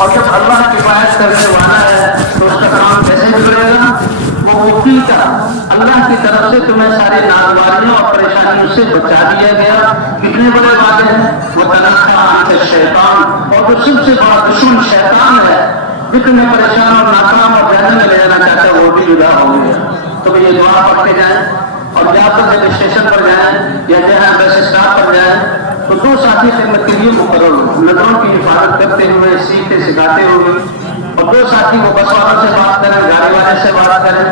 اور جب اللہ کفایت کرنے والا ہے تو اس کا کام کیسے بگڑے گا؟ وہ مفتی کا اللہ کی طرف سے تمہیں ساری ناگواریوں اور پریشانیوں سے بچا دیا گیا. کتنے بڑے وعدے ہیں. وہ تنخواہ عنہ شیطان، اور جو سب سے بڑا دشمن شیطان ہے جو تمہیں پریشان اور ناکام اور جہنم میں لے جانا چاہتا ہے وہ بھی جدا ہو گیا. تو یہ دعا پڑھ کے جائیں اور جہاں پر جب اسٹیشن پر جائیں یا جہاں بس اسٹاپ پر جائیں تو دو ساتھی خدمت کے لیے مقرر ہو، نظروں کی حفاظت کرتے ہوئے سیکھتے سکھاتے ہوئے، اور دو ساتھی وہ بس والوں سے بات کریں، گاڑی والے سے بات کریں،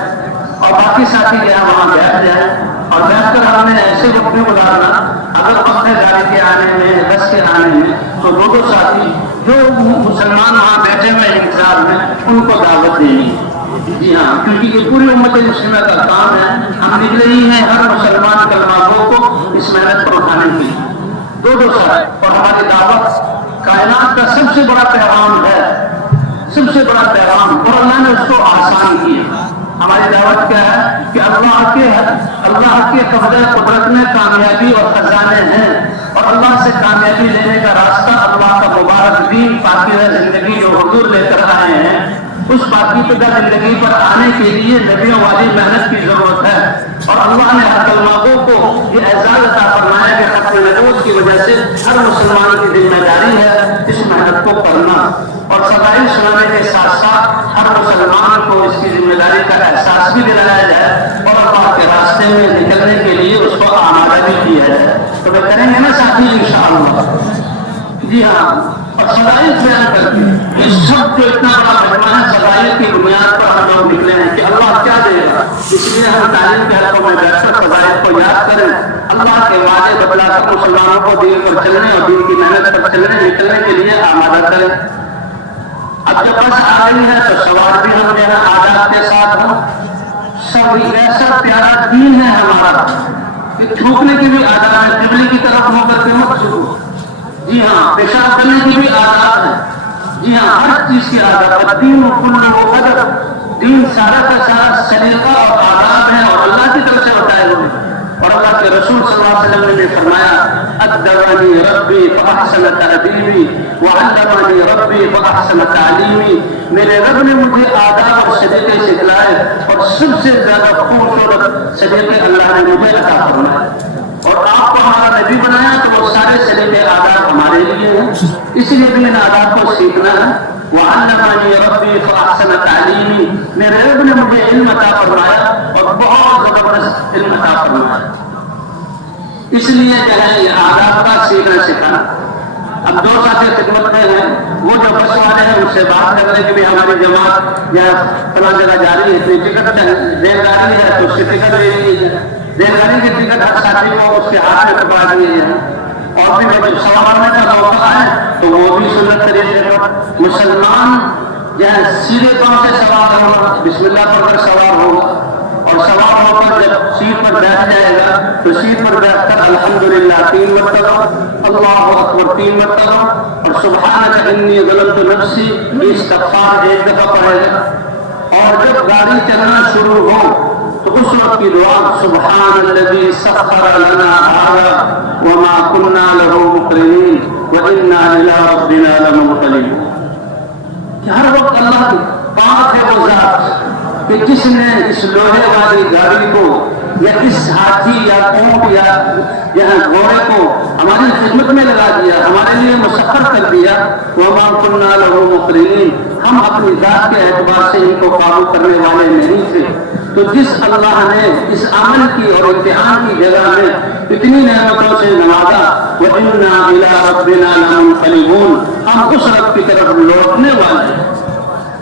اور باقی ساتھی جو ہے وہاں بیٹھ جائیں. اور بیٹھ کر ہم نے ایسے وقت میں گزارنا اگر وقت ہے گاڑی کے آنے میں بس کے آنے میں تو دو ساتھی جو مسلمان وہاں بیٹھے ہوئے انتظار میں ان کو دعوت دینی. جی ہاں، کیونکہ یہ پوری امت مسلمہ کا کام ہے. ہم نکلے ہی ہیں ہر مسلمان کلمہ گو کو اس محنت پر اٹھانے کے لیے. دو ساتھ اور ہماری دعوت کائنات کا سب سے بڑا پیغام ہے، سب سے بڑا پیغام، اور اللہ نے اس کو آسان کیا. ہماری دعوت کیا ہے کہ اللہ کے قبضہ قدرت میں کامیابی اور خزانے ہیں، اور اللہ سے کامیابی لینے کا راستہ اللہ کا مبارک دین پاکیزہ زندگی جو حضور لے کر آئے ہیں اس پاکیزہ زندگی پر آنے کے لیے نبیوں والی محنت کی ضرورت ہے. اور اللہ نے ہر کلمہ کو یہ اعزاز عطا فرمایا کہ ختم نبوت کی وجہ سے ہر مسلمان کی ذمہ داری ہے اس محنت کو کرنا، اور فضائل سنانے کے ساتھ ساتھ ہر مسلمان کو اس کی ذمہ داری کا احساس بھی دلایا جائے اور اللہ کے راستے میں نکلنے کے لیے اس کو آمادہ بھی کیا جائے. تو وہ کریں گے نا ساتھی انشاءاللہ. جی ہاں، اور فضائل بیان کر کے یہ سب جو اتنا بڑا مجمع ہے فضائل کی بنیاد پر ہم لوگ نکلے ہیں کہ اللہ کیا دے گا. اس لیے ہم تعلیم کے حلقوں میں بیٹھ کر فضائل کو یاد کریں، اللہ کے وعدے بتلا کر مسلمانوں کو دین پر چلنے اور دین کی محنت پر چلنے نکلنے کے لیے آمادہ کریں. اب جب بس آ رہی ہے تو سوال بھی ہم جو ہے آداب کے ساتھ ہوں. سب ایسا پیارا دین ہے ہمارا کہ تھوکنے کے بھی آداب ہے، قبلے کی طرف ہو کر کے مت چھوڑو. جی ہاں، پیشاب کرنے کی بھی آداب ہے. جی ہاں، ہر چیز کی آداب. دین کلہ ادب، دین سارا کا سارا سلیقہ اور آداب ہے اور اللہ کی طرف سے بتائے ہوئے. اور اللہ کے رسول صلی اللہ علیہ وسلم نے فرمایا ادبنی ربی فاحسن تأدیبی وعلمنی ربی فاحسن تعلیمی. میرے رب نے مجھے آداب اور سلیقے سکھلائے اور سب سے زیادہ خوبصورت سلیقے اللہ نے مجھے عطا فرمائے. اور آپ کو ہمارا نبی بنایا تو وہ سارے سلیقے آداب ہمارے لیے ہیں، اس لیے بھی ان آداب کو سیکھنا ہے. وعلمنی ربی فاحسن تعلیمی، میرے رب نے مجھے علم عطا فرمایا اور بہت زبردست علم عطا فرمایا. اس لیے جو ہے یہ آداب کا سیکھنا سکھانا. اب دو ساتھی خدمت میں ہیں، وہ جو بس والے ہیں ان سے بات کر رہے کہ ہماری جماعت یا فلاں جگہ جا رہی ہے، اتنی ٹکٹ ریل گاڑی ہے تو اس کی ٹکٹ لے لیجیے. ریل گاڑی کی ٹکٹ ہر ساتھی کو اس کے ہاتھ میں پکڑا دیے ہیں. اور پھر جب سوار ہونے کا موقع ہے تو وہ بھی سنت طریقے پر مسلمان جو ہے سیدھے پاؤں سے سوار ہوگا، بسم اللہ پڑھ کر سوار ہوگا، اور سوار ہو کر جب سیٹ پر بیٹھ جائے گا تو سیٹ پر بیٹھ کر الحمدللہ 3 مرتبہ، اللہ اکبر 3 مرتبہ، اور سبحانک انی ظلمت نفسی استغفار 1 دفعہ پڑھے گا. اور جب گاڑی چلنا شروع ہو تو اس وقت کی دعا سبحان الذی سخر لنا ھذا وما كنا له مقرنین وانا الى ربنا لمنقلبون. کہ ہر وقت اللہ کی پاک ہے وہ ذات کہ جس نے اس لوہے والی گاڑی کو یا اس ہاتھی یا اونٹ یا گھوڑے کو ہماری خدمت میں لگا دیا، ہمارے لیے مسخر کر دیا. وما كنا له مقرنین، ہم اپنی ذات کے اعتبار سے ان کو قابو کرنے والے نہیں تھے. تو جس اللہ نے اس عمل کی اور امتحان کی جگہ میں اتنی نعمتوں سے نوازا، وَإِنَّا إِلَىٰ رَبِّنَا لَمُنقَلِبُونَ، ہم اس رب کی طرف لوٹنے والے ہیں،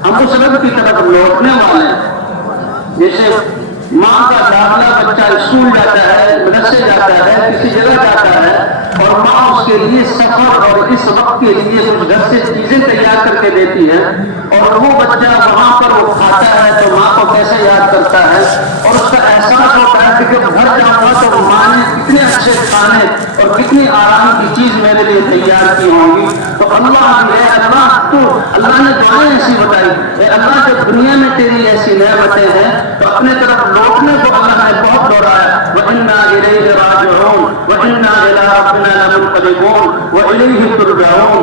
ہم اس رب کی طرف لوٹنے والے ہیں. جیسے ماں کا داخلہ بچہ اسکول جاتا ہے، مدرسے جاتا ہے، کسی جگہ جاتا ہے، اور ماں اس کے لیے سفر اور اس وقت کے لیے کچھ گھر سے چیزیں تیار کر کے دیتی ہے، اور وہ بچہ وہاں پر وہ کھاتا ہے تو ماں کو کیسے یاد کرتا ہے، اور اس کا احساس ہوتا ہے کہ جب گھر جاؤں گا تو ماں نے کتنے اچھے کھانے اور کتنی آرام کی چیز میرے لیے تیار کی ہوں گی. تو اللہ نے دعائیں ایسی بتائی، اے اللہ جب دنیا میں تیری ایسی نعمتیں ہیں تو اپنے طرف لوٹنے کو اللہ نے بہت دوہرایا. وَإِنَّا إِلَيْهِ رَاجِعُونَ وَإِنَّا إِلَىٰ رَبِّنَا لَمُنقَلِبُونَ وَإِلَيْهِ تُرْجَعُونَ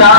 4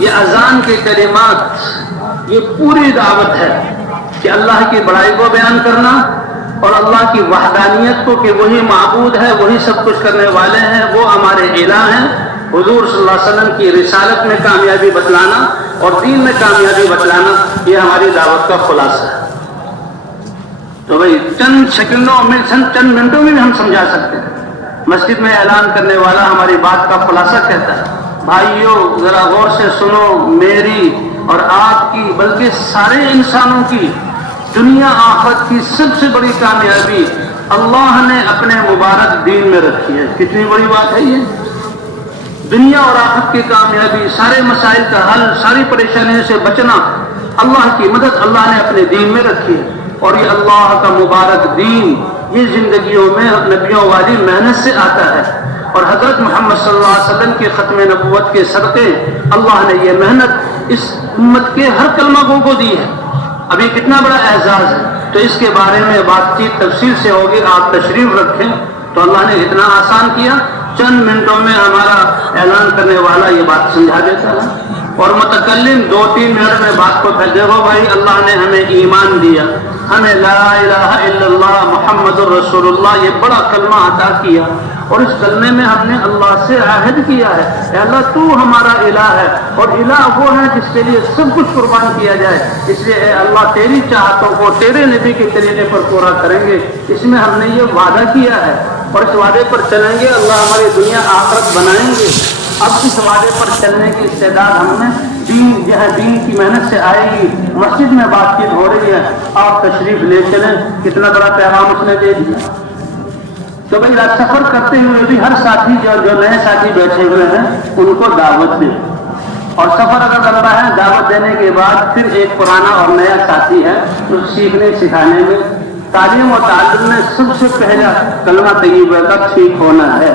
یہ اذان کے کلمات یہ پوری دعوت ہے کہ اللہ کی بڑائی کو بیان کرنا اور اللہ کی وحدانیت کو کہ وہی معبود ہے، وہی سب کچھ کرنے والے ہیں، وہ ہمارے الہ ہیں۔ حضور صلی اللہ علیہ وسلم کی رسالت میں کامیابی بتلانا اور دین میں کامیابی بتلانا، یہ ہماری دعوت کا خلاصہ ہے۔ تو بھائی چند سیکنڈوں میں چند منٹوں میں بھی ہم سمجھا سکتے ہیں۔ مسجد میں اعلان کرنے والا ہماری بات کا خلاصہ کہتا ہے، بھائیو ذرا غور سے سنو، میری اور آپ کی بلکہ سارے انسانوں کی دنیا آخرت کی سب سے بڑی کامیابی اللہ نے اپنے مبارک دین میں رکھی ہے۔ کتنی بڑی بات ہے یہ! دنیا اور آخرت کی کامیابی، سارے مسائل کا حل، ساری پریشانیوں سے بچنا، اللہ کی مدد اللہ نے اپنے دین میں رکھی ہے۔ اور یہ اللہ کا مبارک دین یہ زندگیوں میں نبیوں والی محنت سے آتا ہے، اور حضرت محمد صلی اللہ علیہ وسلم کے ختم نبوت کے صدقے اللہ نے یہ محنت اس امت کے ہر کلمہ گو کو دی ہے۔ ابھی کتنا بڑا اعزاز ہے، تو اس کے بارے میں بات چیت تفصیل سے ہوگی، آپ تشریف رکھیں۔ تو اللہ نے اتنا آسان کیا، چند منٹوں میں ہمارا اعلان کرنے والا یہ بات سمجھا دیتا ہے، اور متکلم 2-3 منٹ میں بات کو پھیل دیکھو بھائی اللہ نے ہمیں ایمان دیا، ہمیں لا الہ الا اللہ محمد الرسول اللہ یہ بڑا کلمہ عطا کیا، اور اس کلمے میں ہم نے اللہ سے عہد کیا ہے، اے اللہ تو ہمارا الہ ہے، اور الہ وہ ہے جس کے لیے سب کچھ قربان کیا جائے، اس لیے اے اللہ تیری چاہتوں کو تیرے نبی کے طریقے پر پورا کریں گے، اس میں ہم نے یہ وعدہ کیا ہے، اور اس وعدے پر چلیں گے، اللہ ہماری دنیا آخرت بنائیں گے۔ اب اس وعدے پر چلنے کی استعداد ہم میں دین کی محنت سے آئے گی۔ مسجد میں بات چیت ہو رہی ہے، آپ تشریف لے چلیں، کتنا بڑا پیغام اس نے دے دیا۔ تو بھائی سفر کرتے ہوئے بھی ہر ساتھی جو نئے ساتھی بیٹھے ہوئے ہیں ان کو دعوت دیں، اور سفر اگر لمبا ہے دعوت دینے کے بعد پھر ایک پرانا اور نیا ساتھی ہے اس سیکھنے سکھانے میں، تعلیم و تعلم میں سب سے پہلا کلمہ طیبہ کا ٹھیک ہونا ہے۔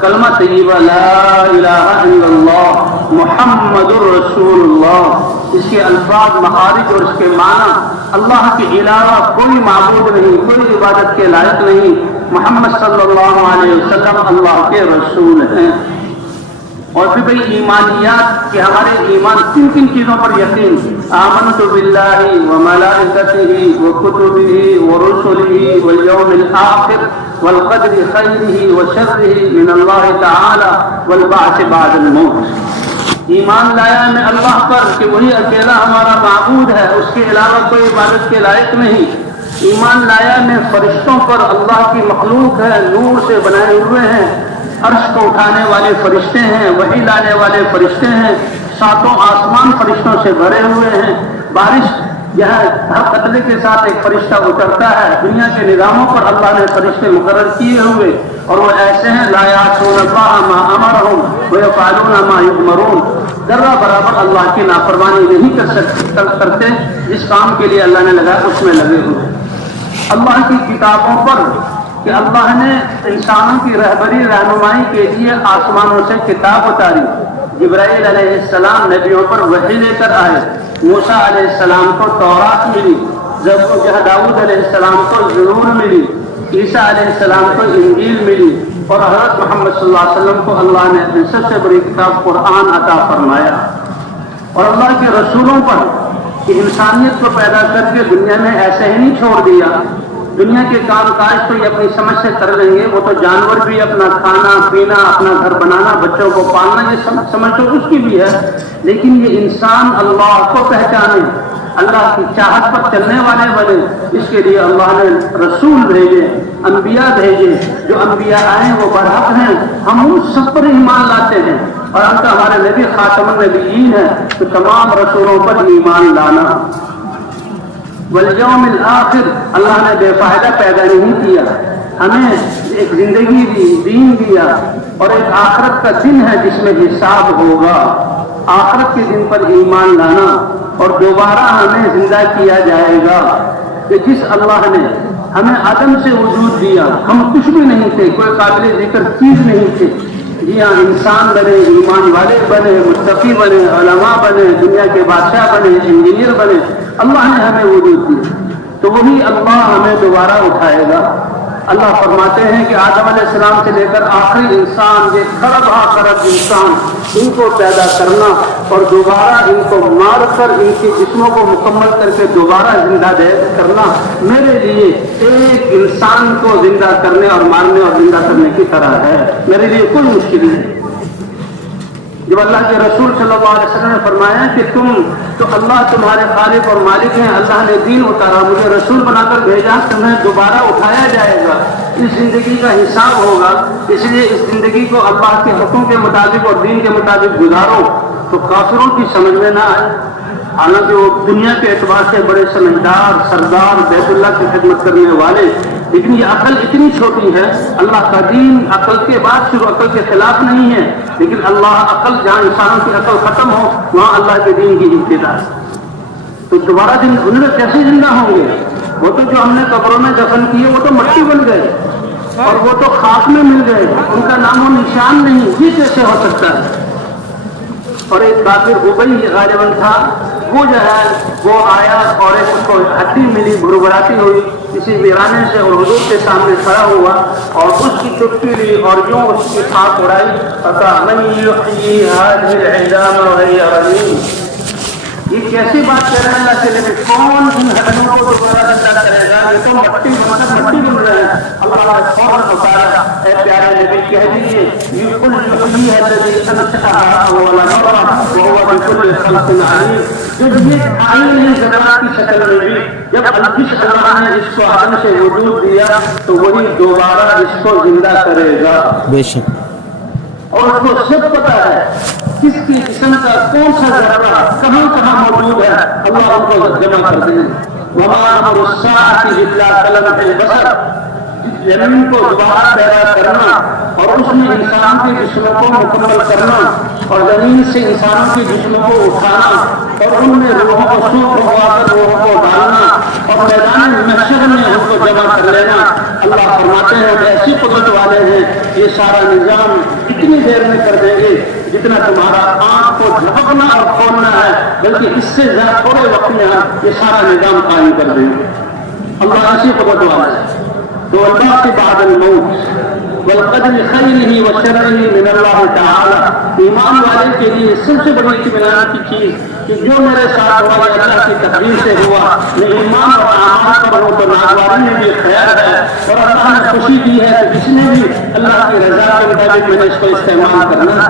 کلمہ طیبہ لا الہ الا اللہ محمد الرسول اللہ، اس کے الفاظ مخارج اور اس کے معنی، اللہ کے علاوہ کوئی معبود نہیں، کوئی عبادت کے لائق نہیں، محمد صلی اللہ علیہ وسلم اللہ کے رسول ہیں۔ اور پھر بھئی ایمانیات کہ ہمارے ایمان کن کن چیزوں پر یقین، آمنت باللہ وملائکتہ وکتبہ ورسلہ والیوم الآخر والقدر خیرہ وشرہ من اللہ تعالی والبعث بعد الموت۔ ایمان لایا میں اللہ پر کہ وہی اکیلا ہمارا معبود ہے، اس کے علاوہ کوئی عبادت کے لائق نہیں۔ ایمان لایا میں فرشتوں پر، اللہ کی مخلوق ہے، نور سے بنائے ہوئے ہیں، عرش کو اٹھانے والے فرشتے ہیں، وحی لانے والے فرشتے ہیں، 7 آسمان فرشتوں سے بھرے ہوئے ہیں، بارش یہاں ہر قتلے کے ساتھ ایک فرشتہ اترتا ہے، دنیا کے نظاموں پر اللہ نے فرشتے مقرر کیے ہوئے، اور وہ ایسے ہیں لا یعصون اللہ ما امرہم ویفعلون ما یؤمرون، ذرہ برابر اللہ کی نافرمانی نہیں کرتے، جس کام کے لیے اللہ نے لگایا اس میں لگے ہوئے۔ اللہ کی کتابوں پر کہ اللہ نے انسانوں کی رہبری رہنمائی کے لیے آسمانوں سے کتاب اتاری، جبرائیل علیہ السلام نبیوں پر وحی لے کر آئے، موسیٰ علیہ السلام کو تورات ملی، داؤد علیہ السلام کو زبور ملی، عیسیٰ علیہ السلام کو انجیل ملی، اور حضرت محمد صلی اللہ علیہ وسلم کو اللہ نے اپنی سب سے بڑی کتاب قرآن عطا فرمایا۔ اور اللہ کے رسولوں پر کہ انسانیت کو پیدا کر کے دنیا میں ایسے ہی نہیں چھوڑ دیا، دنیا کے کام کاج تو یہ اپنی سمجھ سے کر لیں گے، وہ تو جانور بھی اپنا کھانا پینا، اپنا گھر بنانا، بچوں کو پالنا، یہ سمجھ تو اس کی بھی ہے، لیکن یہ انسان اللہ کو پہچانے، اللہ کی چاہت پر چلنے والے بنے، اس کے لیے اللہ نے رسول بھیجے، انبیاء بھیجے، جو انبیاء آئے وہ برحق ہیں، ہم ان سب پر ایمان لاتے ہیں، اور ہم تو ہمارے نبی خاتم النبیین ہیں، تو تمام رسولوں پر ایمان لانا۔ والیوم الآخر، اللہ نے بے فائدہ پیدا نہیں کیا، ہمیں ایک زندگی دی، دین دیا، اور ایک آخرت کا دن ہے جس میں حساب ہوگا، آخرت کے دن پر ایمان لانا، اور دوبارہ ہمیں زندہ کیا جائے گا، کہ جس اللہ نے ہمیں عدم سے وجود دیا، ہم کچھ بھی نہیں تھے، کوئی قابل ذکر چیز نہیں تھے، جی ہاں انسان بنے، ایمان والے بنے، متقی بنے، علماء بنے، دنیا کے بادشاہ بنے، انجینئر بنے، اللہ نے ہمیں وجود دی، تو وہی اللہ ہمیں دوبارہ اٹھائے گا، اللہ فرماتے ہیں کہ آدم علیہ السلام سے لے کر آخری انسان، یہ خرب انسان، ان کو پیدا کرنا اور دوبارہ ان کو مار کر ان کے جسموں کو مکمل کر کے دوبارہ زندہ کرنا میرے لیے ایک انسان کو زندہ کرنے اور مارنے اور زندہ کرنے کی طرح ہے، میرے لیے کوئی مشکل نہیں۔ جب اللہ کے رسول صلی اللہ علیہ وسلم نے فرمایا کہ تم تو اللہ تمہارے خالق اور مالک ہیں، اللہ نے دین اتارا، مجھے رسول بنا کر بھیجا، تمہیں دوبارہ اٹھایا جائے گا، اس زندگی کا حساب ہوگا، اس لیے اس زندگی کو اللہ کے حکم کے مطابق اور دین کے مطابق گزارو۔ تو کافروں کی سمجھ میں نہ آئے، حالانکہ وہ دنیا کے اعتبار سے بڑے سمجھدار، سردار، بیت اللہ کی خدمت کرنے والے، لیکن یہ عقل اتنی چھوٹی ہے۔ اللہ کا دین عقل کے بعد شروع، عقل کے خلاف نہیں ہے، لیکن اللہ عقل جہاں انسانوں کی عقل ختم ہو وہاں اللہ کے دین کی ابتدا ہے۔ تو دوبارہ دن ان میں کیسے زندہ ہوں گے؟ وہ تو جو ہم نے قبروں میں دفن کیے وہ تو مٹی بن گئے اور وہ تو خاک میں مل گئے، ان کا نام و نشان نہیں، یہ کیسے ہو سکتا ہے؟ اور ایک کافر ابئی غالباً تھا، وہ جو ہے وہ آیا اور ایک اس کو ہڈی ملی بھربھراتی ہوئی کسی ویرانے سے، اور حضور کے سامنے کھڑا ہوا اور اس کی چٹکی لی اور جو اس کی خاک اڑائی، من یحیی ہذہ العظام وہی رمیم۔ یہ کیسی بات کہہ رہے ہیں اللہ کے نبی؟ کون ان ہڈیوں کو دوبارہ زندہ کرے گا؟ یہ تو مٹی بن رہے ہیں۔ اللہ نے فوراً اتارا، اے پیارے نبی کہہ دیجیے یہ کل یحیی الذی انشأها اول مرہ وهو بكل خلق علیم۔ جب یہ آئی نہیں زمانہ کی شکل میں بھی، جب جس اللہ نے اس کو عدم سے وجود دیا تو وہی دوبارہ اس کو زندہ کرے گا بے شک، اور اس کو سب پتا ہے کس کی جسم کا کون سا ذرہ کہاں موجود ہے، اللہ ان کو جمع کر دیں گے۔ وما امر الساعة الا كلمح البصر، زمین کو دوبارہ پیدا کرنا اور اس میں انسان کے جسموں کو مکمل کرنا اور زمین سے انسانوں کے جسموں کو اٹھانا اور ان میں روحوں کو سوکھ ہوا کر روحوں کو ڈالنا اور میدان محشر میں ان کو جمع کر لینا۔ اللہ فرماتے ہیں کہ ایسی قدرت والے ہیں، یہ سارا نظام اتنی دیر میں کر دیں گے جتنا تمہارا آنکھ کو جھپکنا اور کھولنا ہے، بلکہ اس سے زیادہ تھوڑے وقت میں یہ سارا نظام قائم کر دیں گے۔ اللہ ایسی قدرت والا ہے۔ تو الباقی بعد الموت والقدر خیرہ وشرہ من اللہ تعالی، ایمان والے کے لیے سب سے بڑی اطمینان کی چیز کہ جو میرے ساتھ ہوا یہ اللہ کی تقدیر سے ہوا، میں ایمان اور اعمال پر ہوں تو ناگواری میں بھی خیر ہے، اور اللہ نے خوشی دی ہے کہ جس نے بھی اللہ کی رضا کے مطابق میں نے اس کو استعمال کرنا۔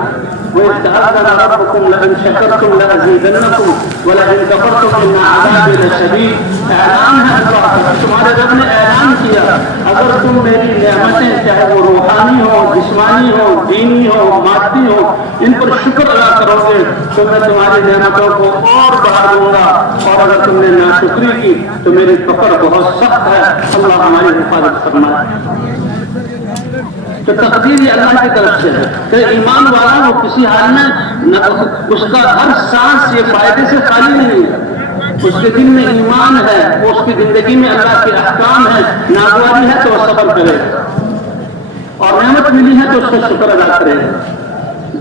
وَإِذْ تَأَذَّنَ رَبُّكُمْ لَئِنْ شَكَرْتُمْ لَأَزِيدَنَّكُمْ وَلَئِنْ كَفَرْتُمْ إِنَّ عَذَابِي لَشَدِيدٌ۔ اعلان ہے اللہ کا، تمہارے رب نے اعلان کیا اگر تم میری نعمتیں چاہے وہ روحانی ہو، جسمانی ہو، دینی ہو، مادی ہو، ان پر شکر ادا کرو گے تو میں تمہاری نعمتوں کو اور بڑھا دوں گا، اور اگر تم نے ناشکری کی تو میری پکڑ بہت سخت ہے۔ اللہ ہماری حفاظت فرمائے۔ تو تقدیر یہ اللہ کی طرف سے ہے کہ ایمان والا وہ کسی حال میں اس کا ہر سانس یہ فائدے سے خالی نہیں ہے، اس کے دل میں ایمان ہے، وہ اس کی زندگی میں اللہ کے احکام ہے، ناگواری ہے تو وہ صبر کرے اور نعمت ملی ہے تو اس کا شکر ادا کرے۔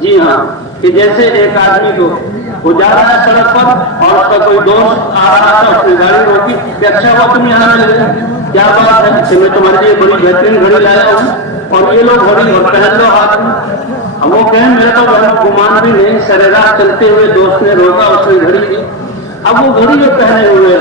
جی ہاں، کہ جیسے ایک آدمی کو وہ جا رہا ہے سڑک پر اور اس کا کوئی دوست آ رہا تھا، اس نے گاڑی روکی کہ اچھا ہوا تم یہاں مل گئے، کیا بات ہے کہ میں تمہارے لیے بڑی بہترین گھڑی لایا ہوں اور یہ لوگ گھڑی اور پہن لو ہاتھ میں۔ اب وہ کہیں میرا تو گمان بھی نہیں، سریراہ چلتے ہوئے دوست نے روکا، اس نے گھڑی دی۔ اب وہ گھڑی جو پہنے ہوئے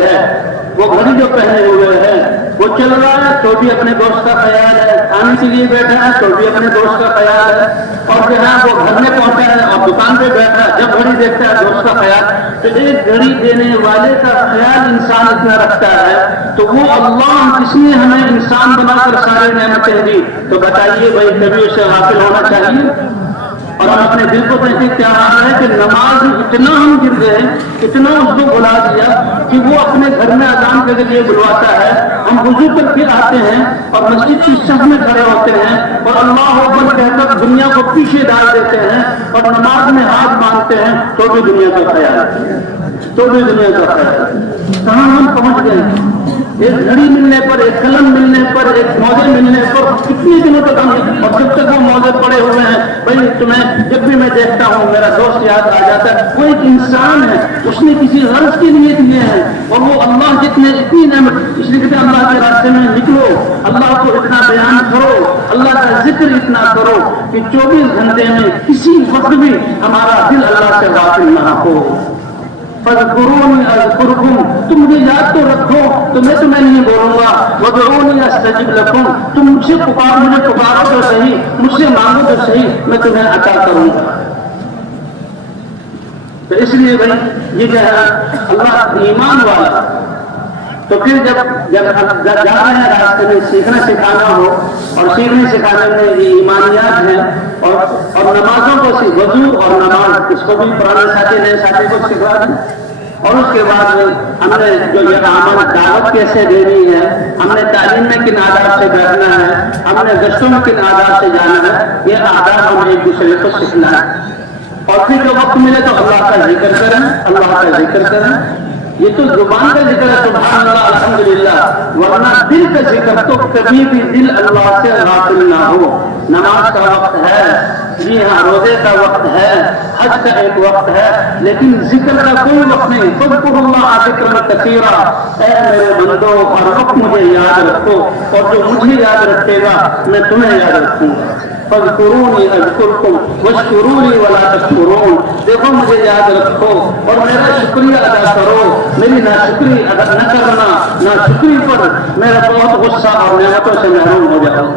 ہے وہ چل رہا ہے تو بھی اپنے دوست کا خیال ہے، کھانے کے لیے بیٹھا ہے تو بھی اپنے دوست کا خیال ہے، اور جو ہے وہ گھر میں پہنچا ہے اور دکان پہ بیٹھا ہے، جب گھڑی دیکھتا ہے دوست کا خیال۔ تو ایک گھڑی دینے والے کا خیال انسان اتنا رکھتا ہے تو وہ اللہ جس نے ہمیں انسان بنا کر سارے نعمتیں دی، تو بتائیے بھائی کبھی اسے حاصل ہونا چاہیے۔ اور ہم اپنے دل کو دیکھیں کیا حال ہے کہ نماز اتنا ہم گر گئے، اتنا اس کو بلا دیا کہ وہ اپنے گھر میں اذان کے لیے بلواتا ہے، ہم وضو کر کے آتے ہیں اور مسجد کی صف میں کھڑے ہوتے ہیں اور اللہ اکبر کہہ کر دنیا کو پیچھے ڈال دیتے ہیں اور نماز میں ہاتھ مانگتے ہیں تو بھی دنیا کا خیال ہے، کہاں ہم پہنچ گئے۔ ایک گھڑی ملنے پر، ایک قلم ملنے پر، ایک موزے ملنے پر کتنے دنوں تک ہم، اور جب تک وہ موزے پڑے ہوئے ہیں بھائی تمہیں جب بھی میں دیکھتا ہوں میرا دوست یاد آ جاتا ہے. وہ ایک انسان ہے، اس نے کسی غرض کے لیے دیے ہیں، اور وہ اللہ اتنی نعمت، اس لیے کہتے ہیں اللہ کے راستے میں نکلو، اللہ کو اتنا بیان کرو، اللہ کا ذکر اتنا کرو کہ 24 گھنٹے میں کسی وقت بھی ہمارا دل اللہ سے غافل نہ ہو. فاذکرونی اذکرکم، تم مجھے یاد تو رکھو تو میں تمہیں نہیں بولوں گا. وادعونی استجب لکم، تم مجھ سے پکارو تو صحیح، مجھ سے مانگو تو صحیح، میں تمہیں عطا کروں گا. تو اس لیے بھائی یہ جو ہے اللہ ایمان والا، تو پھر جب جا رہے ہیں راستے میں سیکھنا سکھانا ہو، اور سیکھنے سکھانے میں یہ ایمانیات ہیں، اور نمازوں کو وضو اور نماز، اس کو بھی پرانے ساتھی نئے ساتھی کو سکھا دیں. اور اس کے بعد ہم نے جو یہ عمل دعوت کیسے دینی ہے، ہم نے تعلیم میں کن آداب سے بیٹھنا ہے، ہم نے گشتوں میں کن آداب سے جانا ہے، یہ آداب ہم ایک دوسرے کو سیکھنا ہے. اور پھر جو وقت ملے تو اللہ کا ذکر کریں، اللہ کا ذکر کریں. یہ تو زبان کا ذکر ہے سبحان اللہ الحمدللہ، ورنہ دل کا ذکر تو کبھی بھی دل اللہ سے غافل نہ ہو. نماز کا وقت ہے، جی ہاں روزے کا وقت ہے، حج کا ایک وقت ہے، لیکن ذکر کا کوئی وقت نہیں. فاذکروا اللہ ذکرا کثیرا، اے میرے بندو ہر وقت مجھے یاد رکھو، اور جو مجھے یاد رکھے گا میں تمہیں یاد رکھوں گا. فاذکرونی اذکرکم واشکروا لی ولا تکفرون، دیکھو مجھے یاد رکھو اور میرا شکریہ ادا کرو، میری ناشکری ادا نہ کرنا، ناشکری پر میرا بہت غصہ اور نعمتوں سے محروم ہو جاؤ.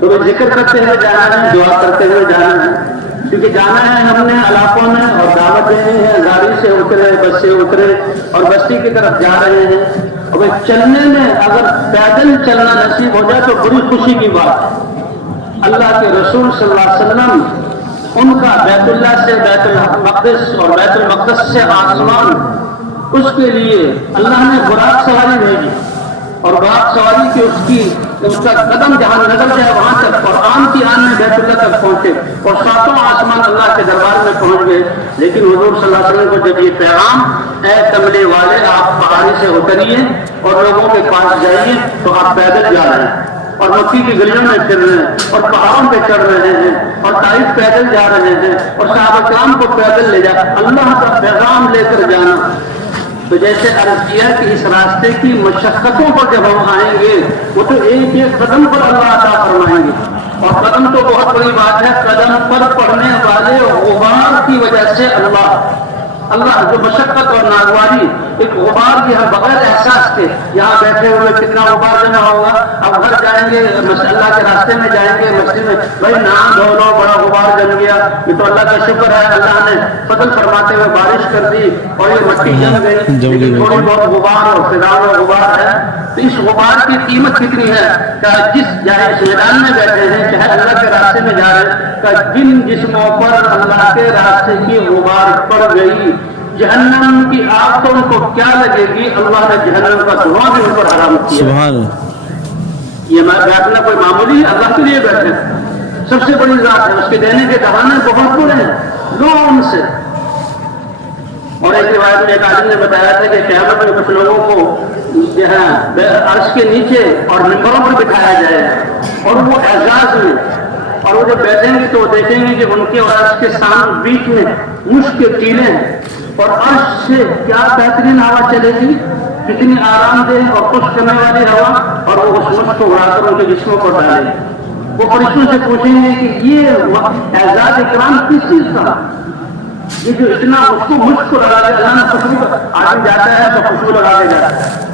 تو ذکر کرتے ہوئے جانا ہے، دعا کرتے ہوئے جانا ہے، کیونکہ جانا ہے ہم نے علاقوں میں اور دعوت دینی ہے. گاڑی سے اترے، بس سے اترے اور بستی کی طرف جا رہے ہیں. اب چلنے میں اگر پیدل چلنا نصیب ہو جائے تو بڑی خوشی کی بات. اللہ کے رسول صلی اللہ علیہ وسلم، ان کا بیت اللہ سے بیت المقدس اور بیت المقدس سے آسمان، اس کے لیے اللہ نے براق سواری بھیجی، اور براق سواری کی اس کا قدم جہاں نظر جائے وہاں تک، اور آن کی آن میں بیت اللہ تک پہنچے، اور ساتوں آسمان اللہ کے دربار میں پہنچ گئے. لیکن حضور صلی اللہ علیہ وسلم کو جب یہ پیغام، اے کملے والے آپ پہاڑی سے اتریے اور لوگوں کے پاس جائیے، تو آپ پیدل جا رہے ہیں اور مکی کی گلیوں میں پھر رہے ہیں اور پہاڑوں پہ چڑھ رہے ہیں اور طائف پیدل جا رہے ہیں اور صحابہ کرام کو پیدل لے جا، اللہ کا پیغام لے کر جانا. تو جیسے عرض کیا کہ اس راستے کی مشقتوں پر جب ہم آئیں گے، وہ تو ایک ایک قدم پر اللہ عطا فرمائیں گے. اور قدم تو بہت بڑی بات ہے، قدم پر پڑنے والے غبار کی وجہ سے اللہ جو مشقت اور ناگواری، ایک غبار کی ہم بغیر احساس کے یہاں بیٹھے ہوئے کتنا غبار جمع ہوگا. اب گھر جائیں گے، اللہ کے راستے میں جائیں گے، مسجد میں بھائی نام دھو لو، بڑا غبار جم گیا. یہ تو اللہ کا شکر ہے، اللہ نے فضل فرماتے ہوئے بارش کر دی اور یہ مٹی جم گئی، لیکن تھوڑی بہت غبار اور فضاؤں میں غبار ہے. تو اس غبار کی قیمت کتنی ہے کہ چاہے اس میدان میں بیٹھے ہیں، چاہے اللہ کے راستے میں جا رہے ہیں، کہ جن جسموں پر اللہ کے راستے کی غبار پڑ گئی، جہنم کی آگ تو ان کو کیا لگے گی. اللہ نے جہنم کا دھواں بھی ان پر حرام کیا. سبحان اللہ. یہ بیٹھنا کوئی معمولی ہے، اللہ کے لیے بیٹھے، سب سے بڑی ذات ہے، اس کے دینے کے دہانے بہت بڑے ہیں، لو ان سے. اور ایک روایت میں ایک آدمی نے بتایا تھا کہ قیامت میں کچھ لوگوں کو جو ہے عرش کے نیچے اور ممبروں پر بٹھایا جائے اور وہ اعزاز میں، اور وہ جب بیٹھیں گے تو دیکھیں گے کہ ان کے اور عرش کے سامنے بیچ میں مشک کے ٹیلے ہیں، اور عرش سے کیا بہترین ہوا چلے گی، کتنی آرام دہ اور خوش کرنے والی ہوا، اور وہ اس مشک کو اڑا کر ان کے جسموں کو ڈالے. وہ فرشتوں سے پوچھیں گے کہ یہ اعزاز اکرام کس چیز کا، یہ جو اتنا اس کو مشک کو لگا دے. اللہ نے خوشبو، آدمی جاتا ہے تو خوشبو لگا کے جاتا ہے،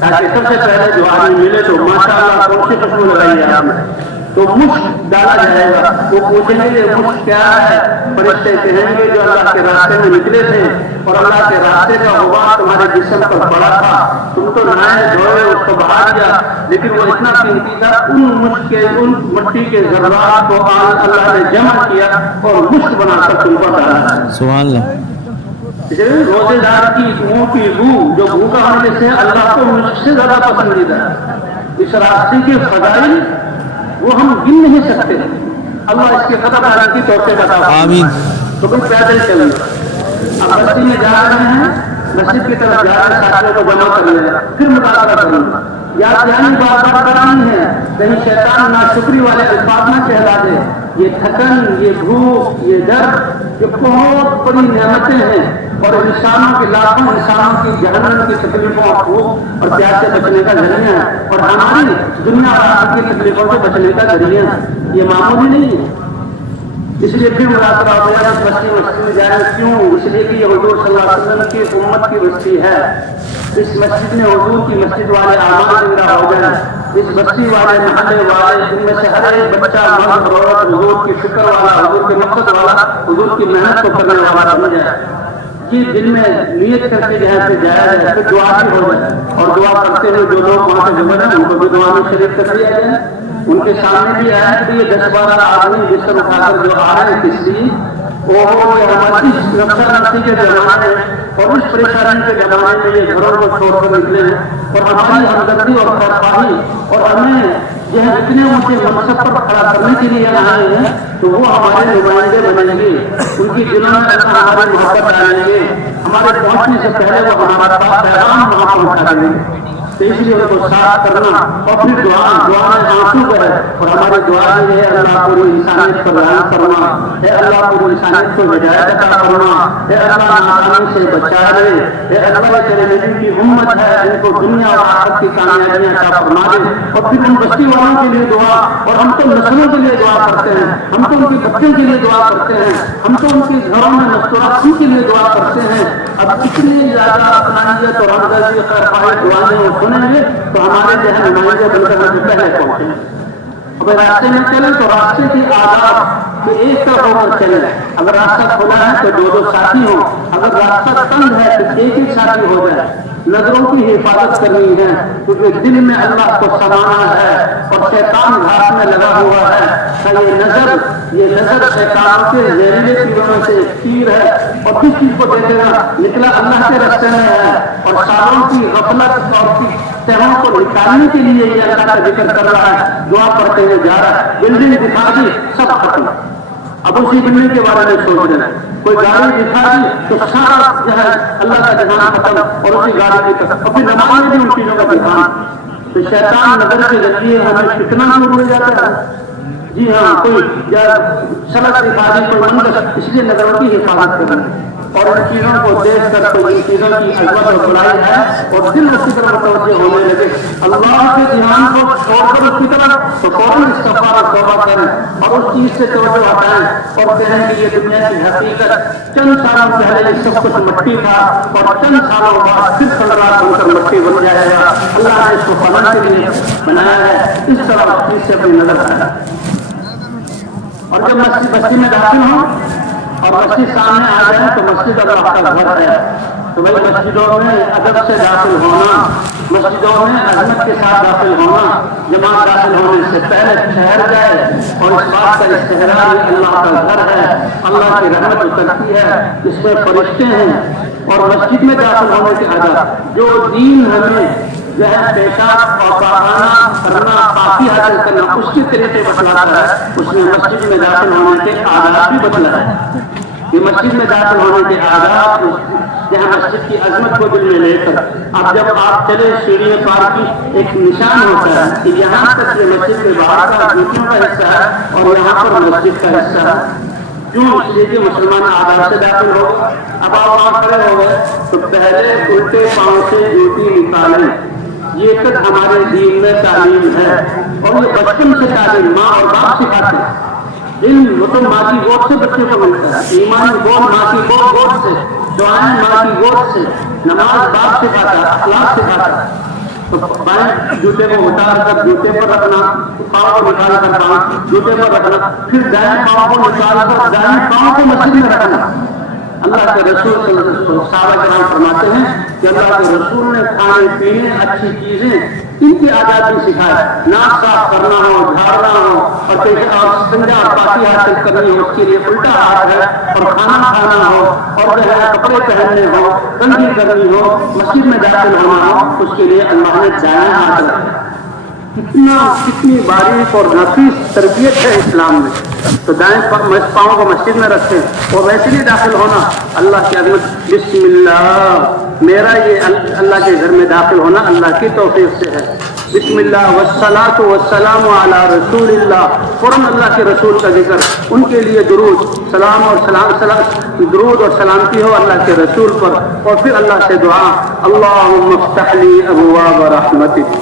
تاکہ سب سے پہلے جو آدمی ملے تو ماشاء اللہ کون سی خوشبو لگائی ہے آپ نے، تو مشک ڈالا جائے گا. وہ پوچھیں گے یہ مشک کیا ہے، فرشتے کہیں گے جو اللہ کے راستے میں نکلے تھے اور اللہ کے راستے کا غبار تمہارے جسم پر پڑا تھا، تم تو نہائے دھوئے اس کو بہا دیا، لیکن وہ اتنا قیمتی تھا، ان مشک کے، ان مٹی کے ذرات کو اللہ نے جمع کیا اور مشک بنا کر تم پر ڈالا. سبحان اللہ. روزے دار کی منہ کی بو، جو بھوکا ہونے سے اللہ کو مشک سے زیادہ پسندیدہ ہے. اس راستے کے فضائل وہ ہم گن نہیں سکتے. اللہ اس کے قدر آنے کی توفیق عطا فرمائے. آمین. تو کوئی پیدل چلیں، اب بستی میں جا رہے ہیں، مسجد کی طرف جا کر ساتھیوں کو جمع کر لیا، پھر مطالبہ کروں گا. یا دھیانی بات کرانی ہے، کہیں شیطان ناشکری والے الفاظ نہ کہلا دے. یہ تھکن، یہ بھوک، یہ درد، یہ بہت بڑی نعمتیں ہیں اور انسانوں کے لاکھوں انسانوں کی جہنم کی تکلیفوں، بھوک اور پیاس سے بچنے کا ذریعہ ہے اور ہماری دنیا آخرت کی تکلیفوں سے بچنے کا ذریعہ ہے. یہ معمولی نہیں ہے. اس لیے پھر مذاکرہ ہو گیا کہ بستی مسجد میں جائیں. کیوں؟ اس لیے کہ یہ حضور صلی اللہ علیہ وسلم کی امت کی بستی ہے. اس مسجد میں حضور کی مسجد والے اعمال زندہ ہو جائیں. اس بستی والے محلے والے جن میں سے ہر ایک بچہ مرد عورت حضور کی فکر والا، حضور کے مقصد والا، حضور کی محنت کو کرنے والا بن جائے. یہ دل میں نیت کر کے جہاں سے جایا جائے پھر دعا بھی ہو جائے. اور دعا کرتے ہوئے جو لوگ وہاں سے جمع ہیں ان کو بھی دعا میں شریک کر دیا جائے. ان کے سامنے بھی آیا کہ یہ 10-12 آدمی بستر اٹھا کر جو آ رہے ہیں کس لیے، وہ ہماری نفسی کے زمانے اور اس پریشانی کے زمانے میں یہ گھروں کو چھوڑ کر نکلے ہیں اور ہماری ہمدردی اور خیرخواہی اور ہمیں یہ اتنے اونچے منصب پر کھڑا کرنے کے لیے آئے ہیں تو وہ ہمارے نمائندے بنیں گے. ان کی دلوں میں ہماری محبت ڈالیں گے. ہمارے پہنچنے سے پہلے وہ ہمارا پیغام وہاں پہنچا دیں گے. تو اس لیے ان کو صاف کرنا اور پھر دعا میں آنسو کرے. اور ہماری دعا یہ ہے اللہ پوری انسانیت پر رحم فرما، اے اللہ پوری انسانیت کو ہدایت عطا فرما، اے اللہ ناکامی سے بچا لے، اے اللہ تیرے نبی کی امت ہے جن کو دنیا اور آخرت کی کامیابیاں عطا فرما دے. اور پھر ان بستی والوں کے لیے دعا، اور ہم تو نسلوں کے لیے دعا کرتے ہیں، ہم تو ان کے بچوں کے لیے دعا کرتے ہیں، ہم تو ان کے گھروں میں مستورات کے لیے دعا کرتے ہیں. اب اتنی زیادہ اپنائیت اور ہمدردی خیرخواہی دعائیں سنیں گے تو ہمارے ذہن نمائندے بن کر ہم پہلے پہنچیں. اگر راستے میں چلے تو راستے کی آداب کہ ایک طرف ہو کر چلے. اگر راستہ کھلا ہے تو 2 ساتھی ہوں، اگر راستہ تنگ ہے تو ایک ساتھی ہو جائے. نظروں کی حفاظت کرنی ہے کیونکہ دل میں اللہ کو سمانا ہے اور شیطان گھاٹ میں لگا ہوا ہے. یہ نظر شیطان کے زہریلے تیروں میں سے ایک تیر ہے اور کس چیز کو دیکھے گا نکلا اللہ کے راستے میں ہے. اور سالوں کی غفلت اور تہوں کو نکالنے کے لیے یہ اللہ کا ذکر کر رہا ہے. دعا پڑھتے ہوئے جا رہا ہے، بلڈنگ دکھا دی سب ختم. اب اسی بلڈنگ کے بارے میں سوچ رہے ہیں. کوئی گاڑی دکھا دی تو سارا جو ہے اللہ کا دھیان ختم اور اسی گاڑی کی طرف. اور پھر نماز بھی ان چیزوں کا دھیان. تو شیطان نظر کے ذریعے ہمیں کتنا دور ہو جاتا ہے. جی ہاں، کوئی سڑک دکھا دی، کوئی منظر، اس لیے نظروں کی حفاظت کرنا اور ان چیزوں کو دیکھ کر تو ان چیزوں کی عظمت اور بڑائی ہے اور دل اس کی طرف متوجہ ہونے لگے. اللہ کے دھیان کو چھوڑ کر اس کی طرف تو فوراً استغفار اور توبہ کریں اور اس چیز سے توجہ ہٹائیں اور کہیں کہ یہ دنیا کی حقیقت چند سالوں پہلے یہ سب کچھ مٹی تھا اور چند سالوں بعد پھر خلرات بن کر مٹی بن جائے گا. اللہ نے اس کو فلن کے لیے بنایا ہے. اس طرح اس چیز سے اپنی نظر آئے. اور جب بستی میں داخل ہوں اور مسجد سامنے آ جائے تو مسجد اللہ کا گھر ہے. تو بھائی مسجدوں میں ادب سے داخل ہونا، مسجدوں میں عظمت کے ساتھ داخل ہونا، جماعت داخل ہونے سے پہلے ٹھہر جائے اور اس بات کا استحرار یہ اللہ کا گھر ہے، اللہ کی رحمت اترتی ہے، اس میں فرشتے ہیں. اور مسجد میں داخل ہونے کے آداب جو دین ہمیں جو ہے پیشاب اور پاخانہ کرنا، پاکی حاصل کرنا اس کے طریقے بتلاتا ہے، اس میں مسجد میں داخل ہونے کے آداب بھی بتلاتا ہے. یہ مسجد میں داخل ہونے کے آداب جہاں مسجد کی عظمت کو دل میں لے کر اب جب آپ چلے سیڑھی پار کی ایک نشان ہوتا ہے کہ یہاں تک یہ مسجد کے باہر کا جوتیوں کا حصہ ہے اور یہاں پر مسجد کا حصہ ہے. کیوں؟ اس لیے کہ مسلمان آداب سے داخل ہو. اب آپ وہاں کھڑے ہو گئے تو پہلے الٹے پاؤں سے جوتی نکالیں. یہ تک ہمارے دین میں تعلیم ہے اور یہ بچپن سے تعلیم ماں اور باپ سکھاتے ہیں. وہ تو ماں کی گود سے بچے کو ملتا ہے. ایمان گود ماں کی گود سے، دعائیں ماں کی گود سے، نماز باپ سکھاتا ہے، اخلاق سکھاتا ہے. تو بائیں جوتے کو اتار کر جوتے پر رکھنا، پاؤں کو نکال کر پاؤں جوتے پر رکھنا، پھر دائیں پاؤں کو نکال کر دائیں پاؤں کو مسجد میں رکھنا. اللہ کے رسول صلی اللہ علیہ وسلم صحابہ کرام فرماتے ہیں کہ اللہ کے رسول نے کھانے پینے اچھی چیزیں ان کے آداب بھی سکھائے. ناک صاف کرنا ہو، جھاڑنا ہو اور استنجا اور پاکی حاصل کرنی ہو اس کے لیے الٹا ہاتھ ہے. اور کھانا کھانا ہو اور جو ہے کپڑے پہننے ہو، کنگھی کرنی ہو، مسجد میں داخل ہونا ہو اس کے لیے اللہ نے دائیں ہاتھ رکھا. کتنی باریک اور نفیس تربیت ہے اسلام میں. تو دائیں پاؤں کو مسجد میں رکھیں اور ویسے ہی داخل ہونا اللہ کی عظمت بسم اللہ، میرا یہ اللہ کے گھر میں داخل ہونا اللہ کی توفیق سے ہے. بسم اللہ والصلاۃ والسلام علی رسول اللہ، فوراً اللہ کے رسول کا ذکر، ان کے لیے درود سلام اور درود اور سلامتی ہو اللہ کے رسول پر، اور پھر اللہ سے دعا اللہم افتح لی ابواب رحمتک.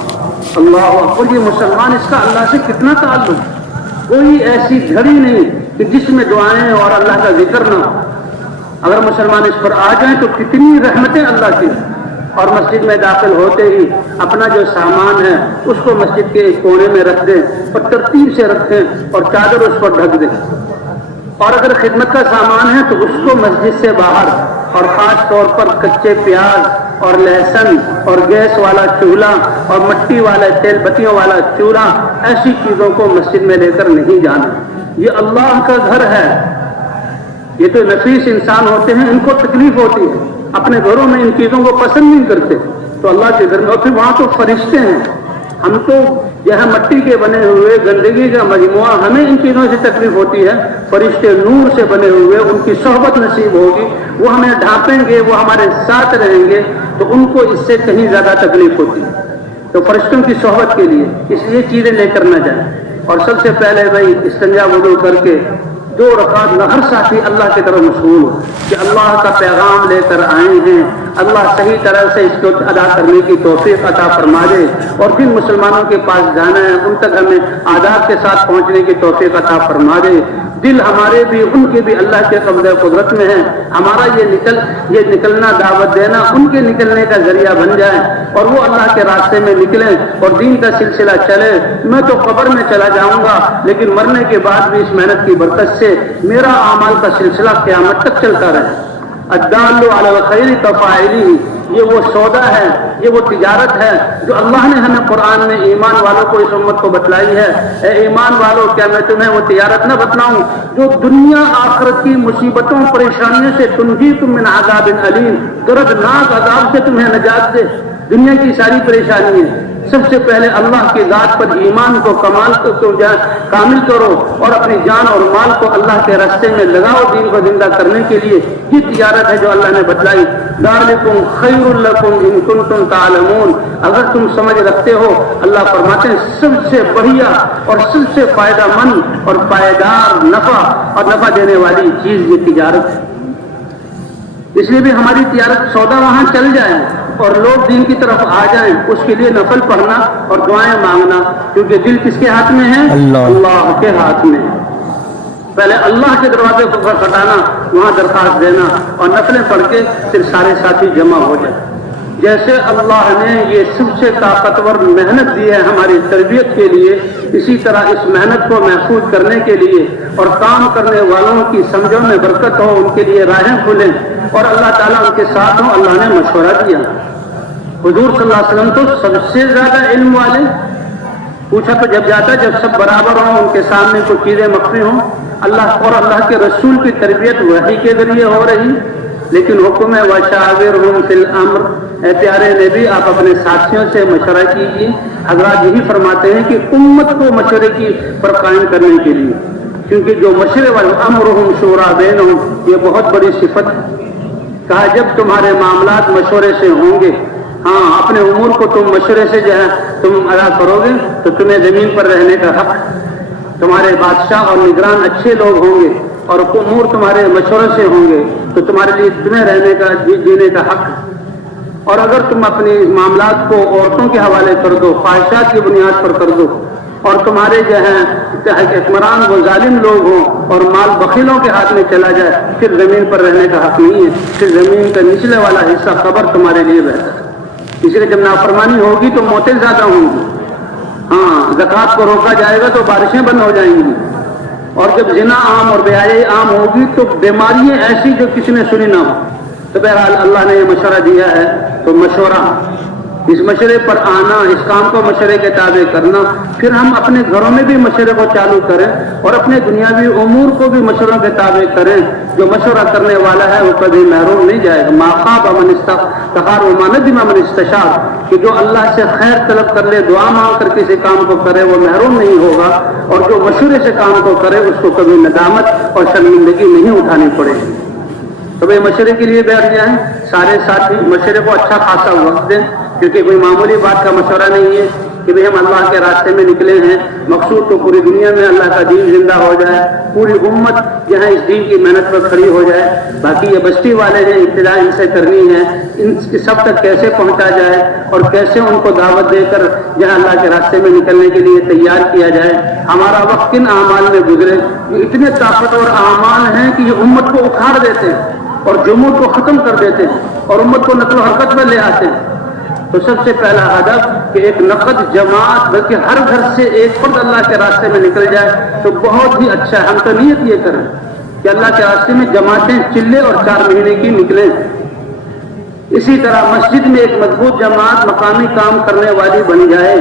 اللہ اکبر. یہ مسلمان، اس کا اللہ سے کتنا تعلق. کوئی ایسی گھڑی نہیں کہ جس میں دعائیں اور اللہ کا ذکر نہ ہو. اگر مسلمان اس پر آ جائیں تو کتنی رحمتیں اللہ کی. اور مسجد میں داخل ہوتے ہی اپنا جو سامان ہے اس کو مسجد کے ایک کونے میں رکھ دیں اور ترتیب سے رکھیں اور چادر اس پر ڈھک دیں. اور اگر خدمت کا سامان ہے تو اس کو مسجد سے باہر، اور خاص طور پر کچے پیاز اور لہسن اور گیس والا چولہا اور مٹی والا تیل بتیوں والا چولہا، ایسی چیزوں کو مسجد میں لے کر نہیں جانا. یہ اللہ کا گھر ہے. یہ تو نفیس انسان ہوتے ہیں، ان کو تکلیف ہوتی ہے، اپنے گھروں میں ان چیزوں کو پسند نہیں کرتے. تو اللہ کے گھر میں، اور پھر وہاں تو فرشتے ہیں. ہم تو یہاں مٹی کے بنے ہوئے گندگی کا مجموعہ، ہمیں ان چیزوں سے تکلیف ہوتی ہے. فرشتے نور سے بنے ہوئے، ان کی صحبت نصیب ہوگی، وہ ہمیں ڈھانپیں گے، وہ ہمارے ساتھ رہیں گے، تو ان کو اس سے کہیں زیادہ تکلیف ہوتی ہے. تو فرشتوں کی صحبت کے لیے اس لیے چیزیں لے کر نہ جائیں. اور سب سے پہلے بھائی استنجا وضو کر کے 2 رکعت میں ہر ساتھی اللہ کی طرف مشغول ہو کہ اللہ کا پیغام لے کر آئے ہیں، اللہ صحیح طرح سے اس کو ادا کرنے کی توفیق عطا فرما دے. اور جن مسلمانوں کے پاس جانا ہے ان تک ہمیں آداب کے ساتھ پہنچنے کی توفیق عطا فرما دے. دل ہمارے بھی ان کے بھی اللہ کے قبضہ قدرت میں ہیں. ہمارا یہ نکلنا، دعوت دینا ان کے نکلنے کا ذریعہ بن جائے اور وہ اللہ کے راستے میں نکلیں اور دین کا سلسلہ چلے. میں تو قبر میں چلا جاؤں گا لیکن مرنے کے بعد بھی اس محنت کی برکت سے میرا اعمال کا سلسلہ قیامت تک چلتا رہے. الدال علی الخیر کفاعلہ، یہ وہ سودا ہے، یہ وہ تجارت ہے جو اللہ نے ہمیں قرآن میں ایمان والوں کو، اس امت کو بتلائی ہے. اے ایمان والوں، کیا میں تمہیں وہ تجارت نہ بتلاؤں جو دنیا آخرت کی مصیبتوں پریشانیوں سے تنجیکم من عذاب علیم، دردناک عذاب سے تمہیں نجات دے. دنیا کی ساری پریشانیاں، سب سے پہلے اللہ کی ذات پر ایمان کو کامل کرو اور اپنی جان اور مال کو اللہ کے راستے میں لگاؤ دین کو زندہ کرنے کے لیے. یہ تجارت ہے جو اللہ نے بتلائی. ذالکم خیر لکم ان کنتم تعلمون، اگر تم سمجھ رکھتے ہو. اللہ فرماتے ہیں سب سے بڑھیا اور سب سے فائدہ مند اور پائیدار نفع اور نفع دینے والی چیز یہ تجارت ہے. اس لیے بھی ہماری تجارت سودا وہاں چل جائے اور لوگ دین کی طرف آ جائیں، اس کے لیے نفل پڑھنا اور دعائیں مانگنا، کیونکہ دل کس کے ہاتھ میں ہے؟ اللہ کے ہاتھ میں. پہلے اللہ کے دروازے کو کھٹانا، وہاں درخواست دینا اور نفلیں پڑھ کے پھر سارے ساتھی جمع ہو جائیں. جیسے اللہ نے یہ سب سے طاقتور محنت دی ہے ہماری تربیت کے لیے، اسی طرح اس محنت کو محفوظ کرنے کے لیے اور کام کرنے والوں کی سمجھوں میں برکت ہو، ان کے لیے راہیں کھلیں اور اللہ تعالیٰ ان کے ساتھ ہوں. اللہ نے مشورہ دیا. حضور صلی اللہ علیہ وسلم تو سب سے زیادہ علم والے. پوچھا تو جب جاتا جب سب برابر ہوں، ان کے سامنے کوئی چیزیں مخفی ہوں. اللہ اور اللہ کے رسول کی تربیت وحی کے ذریعے ہو رہی، لیکن حکم ہے وَشَاوِرْهُمْ فِي الْأَمْرِ. اے پیارے نبی، آپ اپنے ساتھیوں سے مشورہ کیجیے. حضرات یہی فرماتے ہیں کہ امت کو مشورے کی پر قائم کرنے کے لیے، کیونکہ جو مشورے والے امرهم شورا بینہم، یہ بہت بڑی صفت ہے. کہا جب تمہارے معاملات مشورے سے ہوں گے، ہاں اپنے امور کو تم مشورے سے جو ہے تم ادا کرو گے تو تمہیں زمین پر رہنے کا حق. تمہارے بادشاہ اور نگران اچھے لوگ ہوں گے اور امور تمہارے مشورے سے ہوں گے تو تمہارے لیے تمہیں رہنے کا جینے کا حق. اور اگر تم اپنے معاملات کو عورتوں کے حوالے کر دو، خواہشات کی بنیاد پر کر دو، اور تمہارے جو ہیں حکمران وہ ظالم لوگ ہوں اور مال بخیلوں کے ہاتھ میں چلا جائے، پھر زمین پر رہنے کا حق نہیں ہے. پھر زمین کا نچلے والا حصہ قبر تمہارے لیے بہتر ہے. اس لیے جب نافرمانی ہوگی تو موتیں زیادہ ہوں گی. ہاں زکوٰۃ کو روکا جائے گا تو بارشیں بند ہو جائیں گی. اور جب زنا عام اور بے حیائی عام ہوگی تو بیماریاں ایسی جو کسی نے سنی نہ ہو. تو بہرحال اللہ نے یہ مشورہ دیا ہے، تو مشورہ، اس مشورے پر آنا، اس کام کو مشورے کے تابع کرنا. پھر ہم اپنے گھروں میں بھی مشورے کو چالو کریں اور اپنے دنیاوی امور کو بھی مشوروں کے تابع کریں. جو مشورہ کرنے والا ہے وہ کبھی محروم نہیں جائے گا. ما خاب من استخار وما ندم من استشار, کہ جو اللہ سے خیر طلب کر لے, دعا مانگ کر کسی کام کو کرے, وہ محروم نہیں ہوگا, اور جو مشورے سے کام کو کرے اس کو کبھی ندامت اور شرمندگی نہیں اٹھانی پڑے گی. تو بھائی مشورے کے لیے بیٹھ جائیں, سارے ساتھی مشورے کو اچھا خاصا وقت دیں, کیونکہ کوئی معمولی بات کا مشورہ نہیں ہے کہ بھئی ہم اللہ کے راستے میں نکلے ہیں, مقصود تو پوری دنیا میں اللہ کا دین زندہ ہو جائے, پوری امت یہاں اس دین کی محنت پر کھڑی ہو جائے. باقی یہ بستی والے ہیں, ابتدا ان سے کرنی ہے, ان سب تک کیسے پہنچا جائے اور کیسے ان کو دعوت دے کر جہاں اللہ کے راستے میں نکلنے کے لیے تیار کیا جائے. ہمارا وقت کن اعمال میں گزرے, یہ اتنے طاقتور اعمال ہیں کہ یہ امت کو اکھاڑ دیتے ہیں اور جمود کو ختم کر دیتے ہیں اور امت کو نقل و حرکت میں لے آتے ہیں. تو سب سے پہلا ہدف کہ ایک نقد جماعت, بلکہ ہر گھر سے ایک فرد اللہ کے راستے میں نکل جائے تو بہت ہی اچھا ہے. ہم تو نیت یہ کریں کہ اللہ کے راستے میں جماعتیں چلے اور 4 مہینے کی نکلیں. اسی طرح مسجد میں ایک مضبوط جماعت مقامی کام کرنے والی بن جائے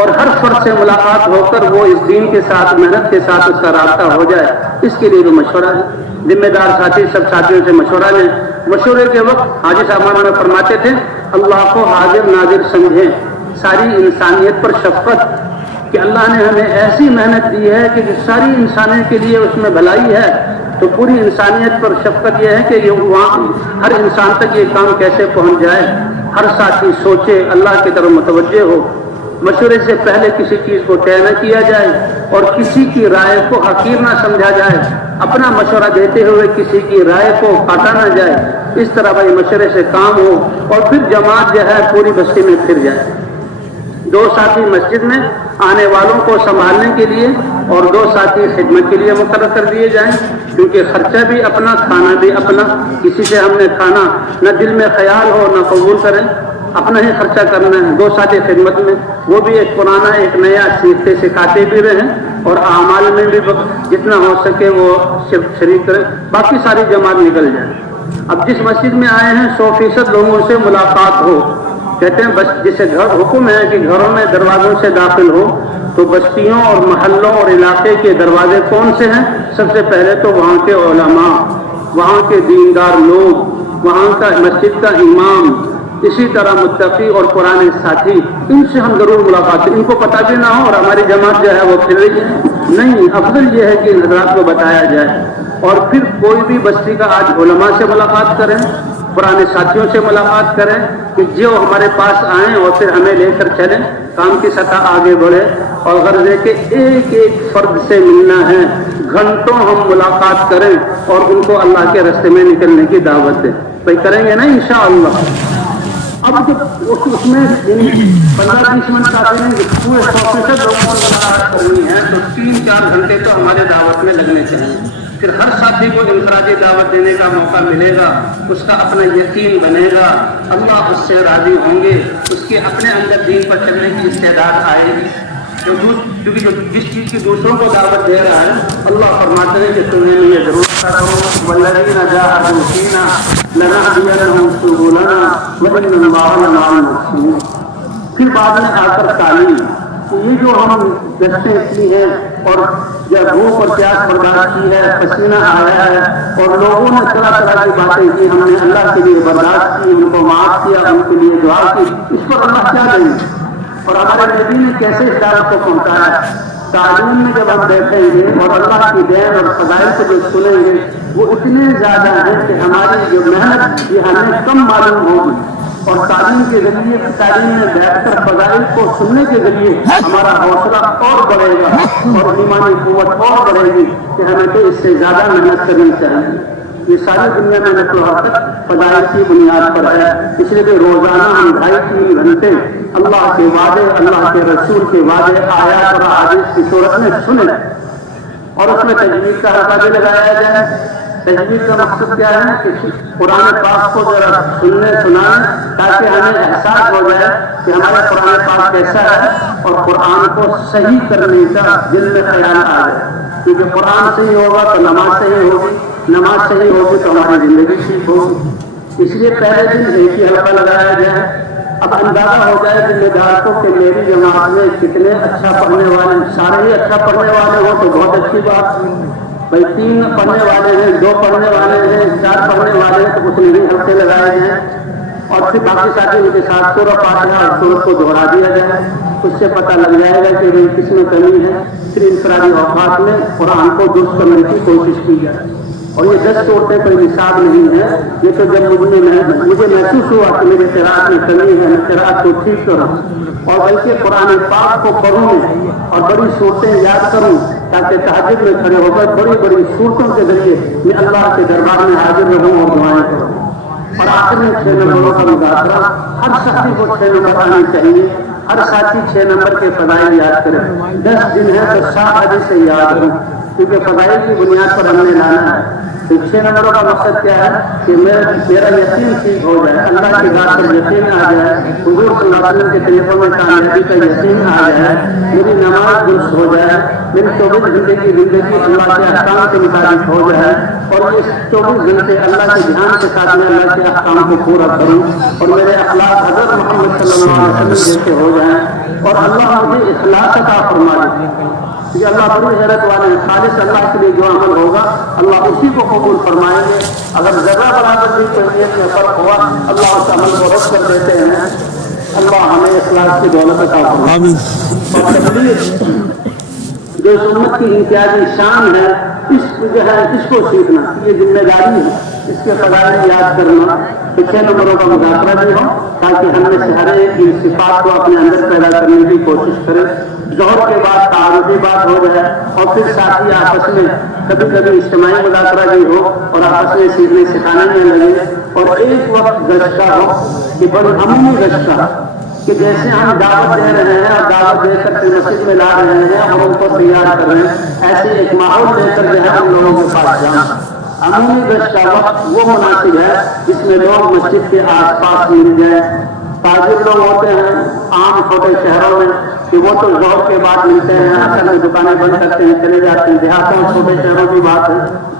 اور ہر فرد سے ملاقات ہو کر وہ اس دین کے ساتھ, محنت کے ساتھ اس کا رابطہ ہو جائے. اس کے لیے بھی مشورہ ہے. ذمہ دار ساتھی سب ساتھیوں سے مشورہ لیں. مشورے کے وقت حاجی صاحب نے فرماتے تھے اللہ کو حاضر ناظر سمجھیں, ساری انسانیت پر شفقت, کہ اللہ نے ہمیں ایسی محنت دی ہے کہ ساری انسانیت کے لیے اس میں بھلائی ہے, تو پوری انسانیت پر شفقت یہ ہے کہ یہ وہاں ہر انسان تک یہ کام کیسے پہنچ جائے. ہر ساتھی سوچے, اللہ کی طرف متوجہ ہو. مشورے سے پہلے کسی چیز کو طے نہ کیا جائے اور کسی کی رائے کو حقیر نہ سمجھا جائے. اپنا مشورہ دیتے ہوئے کسی کی رائے کو کاٹا نہ جائے. اس طرح بھائی مشورے سے کام ہو اور پھر جماعت جو ہے پوری بستی میں پھر جائے. 2 ساتھی مسجد میں آنے والوں کو سنبھالنے کے لیے اور 2 ساتھی خدمت کے لیے مقرر کر دیے جائیں, کیونکہ خرچہ بھی اپنا, کھانا بھی اپنا. کسی سے ہم نے کھانا نہ دل میں خیال ہو نہ قبول کریں, اپنا ہی خرچہ کرنا ہے. 2 ساتھی خدمت میں, وہ بھی ایک پرانا ایک نیا سیکھتے سکھاتے بھی رہیں اور اعمال میں بھی جتنا ہو سکے وہ شریک کریں. باقی ساری جماعت نکل جائے. اب جس مسجد میں آئے ہیں 100% لوگوں سے ملاقات ہو. کہتے ہیں بس جسے گھر حکم ہے کہ گھروں میں دروازوں سے داخل ہو, تو بستیوں اور محلوں اور علاقے کے دروازے کون سے ہیں؟ سب سے پہلے تو وہاں کے علماء, وہاں کے دیندار لوگ, وہاں کا مسجد کا امام, اسی طرح متقی اور پرانے ساتھی. ان سے ہم ضرور ملاقات کریں. ان کو پتہ بھی نہ ہو اور ہماری جماعت جو ہے وہ پھر رہی ہے, نہیں, افضل یہ ہے کہ ان حضرات کو بتایا جائے. اور پھر کوئی بھی بستی کا آج علماء سے ملاقات کریں, پرانے ساتھیوں سے ملاقات کریں کہ جو ہمارے پاس آئیں اور پھر ہمیں لے کر چلیں, کام کی سطح آگے بڑھے. اور غرض ہے کہ ایک ایک فرد سے ملنا ہے, گھنٹوں ہم ملاقات کریں اور ان کو اللہ کے راستے میں نکلنے کی دعوت دیں. بھائی کریں گے نا انشاءاللہ. اب اس میں 15-20 منٹ آتے ہیں کہ پورے 100% لوگوں کو ملاقات کرنی ہے, تو 3-4 گھنٹے تو ہمارے دعوت میں لگنے چاہیے. پھر ہر ساتھی کو انفرادی دعوت دینے کا موقع ملے گا, اس کا اپنا یقین بنے گا, اللہ اس سے راضی ہوں گے, اس کے اپنے اندر دین پر چلنے کی استعداد آئے گی. کیونکہ جو جس چیز کی دوسروں کو دعوت دے رہا ہے, اللہ فرماتے ہیں کہ تمہیں یہ ضرور کرو والذین جاہدوا فینا لنہدینہم سبلنا وان اللہ مع المحسنین. پھر بعد میں آ کر تعلیم, یہ جو ہم دستے کی ہیں اور جب بھوک اور پیاس برداشت کی ہے, پسینہ آیا ہے اور لوگوں نے طرح طرح کی باتیں کی, ہم نے اللہ کے لیے برداشت کی, ان کو معاف کیا, ان کے لیے دعا کی, اس پر اللہ کیا دیں گے. اور ہمارے نبی نے کیسے اس دعوت کو پہنچایا. تعلیم میں جب ہم بیٹھیں گے اور اللہ کی دین اور فضائل کو جو سنیں گے وہ اتنے زیادہ ہیں کہ ہماری جو محنت یہ ہمیں کم معلوم ہوگی. اور تعلیم کے ذریعے, تعلیم میں بیٹھ کر فضائل کو سننے کے ذریعے ہمارا حوصلہ اور بڑھے گا اور ایمانی قوت اور بڑھے گی کہ ہمیں تو اس سے زیادہ محنت کرنی چاہیے. یہ ساری دنیا میں نقل و حرکت فضائل کی بنیاد پر ہے. اس لیے روزانہ ہم 2.5-3 گھنٹے اللہ کے وعدے, اللہ کے رسول کے وعدے, آیات اور احادیث کی صورت میں سنیں اور اس میں تجوید کا حلقہ بھی لگایا جائے. تجوید کا مقصد کیا ہے کہ قرآن پاک کو ذرا سننے سنائیں تاکہ ہمیں احساس ہو جائے کہ ہمارا قرآن پاک کیسا ہے اور قرآن کو صحیح کرنے کا دل میں خیال آ جائے. کیونکہ قرآن صحیح ہوگا تو نماز صحیح ہوگی, نماز صحیح ہوگی تو ہماری زندگی ٹھیک ہوگی. اس لیے پہلے دن ایک ہی حلقہ لگایا جائے. اب اندازہ ہو جائے ذمہ دار کو کہ میری جماعت میں کتنے اچھا پڑھنے والے, سارے ہی اچھا پڑھنے والے ہوں تو بہت اچھی بات. بھائی 3 پڑھنے والے ہیں، 2 پڑھنے والے ہیں، 4 پڑھنے والے ہیں، تو اس میں بھی ہفتے لگائے ہیں، اور پھر باقی ساتھی ان کے ساتھ سورہ فاتحہ اور سورت کو دوہرا دیا جائے، اس سے پتہ لگ جائے گا کہ کس میں کمی ہے، پھر انفرادی اوقات میں قرآن کو درست کرنے کی کوشش کی جائے۔ اور یہ 10 صورتیں کوئی نصاب نہیں ہے، یہ تو جب مجھے محسوس ہوا کہ میرے قراءت میں کمی ہے، میں قراءت کو ٹھیک کروں، اور بلکہ قرآن پاک کو پڑھوں اور بڑی صورتیں یاد کروں، تاکہ تہجد میں کھڑے ہو کر بڑی بڑی صورتوں کے ذریعے میں اللہ کے دربار میں حاضر رہوں اور دعائیں کروں۔ اور آخر میں 6 نمبروں کا مذاکرہ، ہر ساتھی کو 6 نمبر آنی چاہیے، ہر ساتھی 6 نمبر کے فضائل یاد کرے۔ 10 دن ہے تو 7 حدیث سے یاد کروں، کیونکہ فضائل کی بنیاد پر ہم نے لانا ہے۔ تو 6 نمبروں کا مقصد کیا ہے کہ میرا یقین ٹھیک ہو جائے، اللہ کی ذات پر یقین آ جائے، حضور صلی اللہ علیہ وسلم کے طریقوں میں کامیابی کا یقین آ جائے، میری نماز درست ہو جائے، میری 24 گھنٹے کی زندگی اللہ کے احکام کے مطابق ہو جائے، اور اس 24 گھنٹے اللہ کے دھیان کے ساتھ میں اللہ کے احکام کو پورا کروں، اور میرے اخلاق حضرت محمد صلی اللہ علیہ وسلم جیسے ہو جائیں، اور اللہ مجھے اخلاص عطا فرما دے، کہ اللہ بڑی حیرت والے خالص اللہ کے لیے جو عمل ہوگا اللہ اسی کو قبول فرمائیں گے۔ اگر ذرا برابر بھی کوئی نیت میں فرق ہوا اللہ اس عمل کو رد کر دیتے ہیں۔ اللہ ہمیں اخلاص کی دولت عطا فرمائے۔ اور تبلیغ جو اس امت کی امتیازی شان ہے، اس کو سیکھنا یہ ذمہ داری ہے، اس کے فضائل یاد کرنا، 6 نمبروں کا مذاکرہ بھی ہو تاکہ ہم میں سے ہر ایک کی صفات کو اپنے اندر پیدا کرنے کی کوشش کریں۔ ظہر کے بعد تعارفی بات ہو جائے، اور پھر ساتھی آپس میں کبھی کبھی اجتماعی مذاکرہ بھی ہو، اور آپس میں سیکھنے سکھانے میں لگے، اور ایک وقت گزشتہ ہو کہ بڑی عمومی گزشتہ، کہ جیسے ہم دعوت دے رہے ہیں اور دعوت دے کر مسجد میں لا رہے ہیں اور ان کو تیار کر رہے ہیں، ایسے ایک ماحول دے کر جو ہے ہم لوگوں کے پاس جانا۔ عمومی گشت کا وقت وہ مناسب ہے جس میں لوگ مسجد کے آس پاس مل جائیں۔ تاجر لوگ ہوتے ہیں عام چھوٹے شہروں میں کہ وہ تو ظہر کے بعد ملتے ہیں، اصل میں دکانیں بند کرتے ہیں چلے جاتے ہیں۔ دیہاتوں میں چھوٹے شہروں کی بات ہے،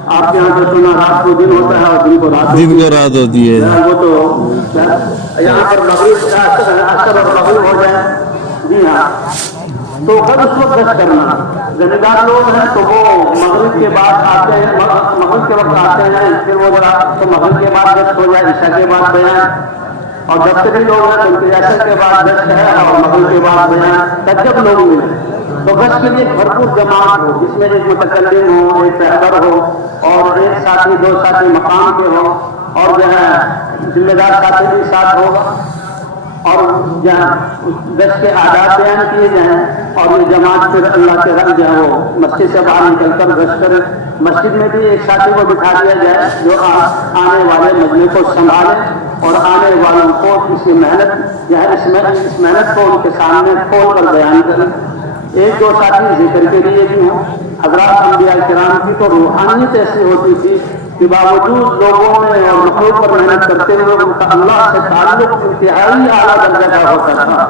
آپ کے یہاں تو سنا رات کو دن ہوتا ہے اور دن کو رات ہوتی ہے، وہ تو یہاں پر مغرب اثر اور مغرب ہو جائے۔ جی ہاں، تو ہر اس وقت گشت کرنا، ذمہ دار لوگ ہیں تو وہ مغرب کے بعد آتے ہیں، مغرب کے وقت آتے ہیں، پھر وہ ذرا تو مغرب کے بعد گشت ہو جائے، عشاء کے بعد بیان، اور دفتری لوگ ہیں تو ان کے عصر کے بعد گشت ہے اور مغرب کے بعد بیان، تب جب لوگ ملیں تو گشت کے لیے بھرپور جماعت ہو، جس میں ایک متکلم ہو، ایک رہبر ہو، اور ایک ساتھی 2 ساتھی مقام کے ہو، اور جو ہے ذمہ دار ساتھی بھی ساتھ ہوگا، اور گشت کے آداب بیان کیے جائیں، اور یہ جماعت پھر اللہ کے رب جو ہے وہ مسجد سے باہر نکل کر گشت کرے۔ مسجد میں بھی ایک ساتھی کو بٹھا دیا جائے جو آنے والے مجمع کو سنبھالے اور آنے والوں کو اس محنت جو ہے اس محنت کو ان کے سامنے کھول کر بیان کریں۔ 1-2 ساتھی ذکر کے لیے بھی ہوں۔ حضرات انبیاء کرام کی تو روحانیت ایسی ہوتی تھی کہ باوجود لوگوں میں اور مخلوق پر محنت کرتے ہوئے ان کا اللہ سے تعلق انتہائی اعلیٰ درجہ کا ہوتا تھا۔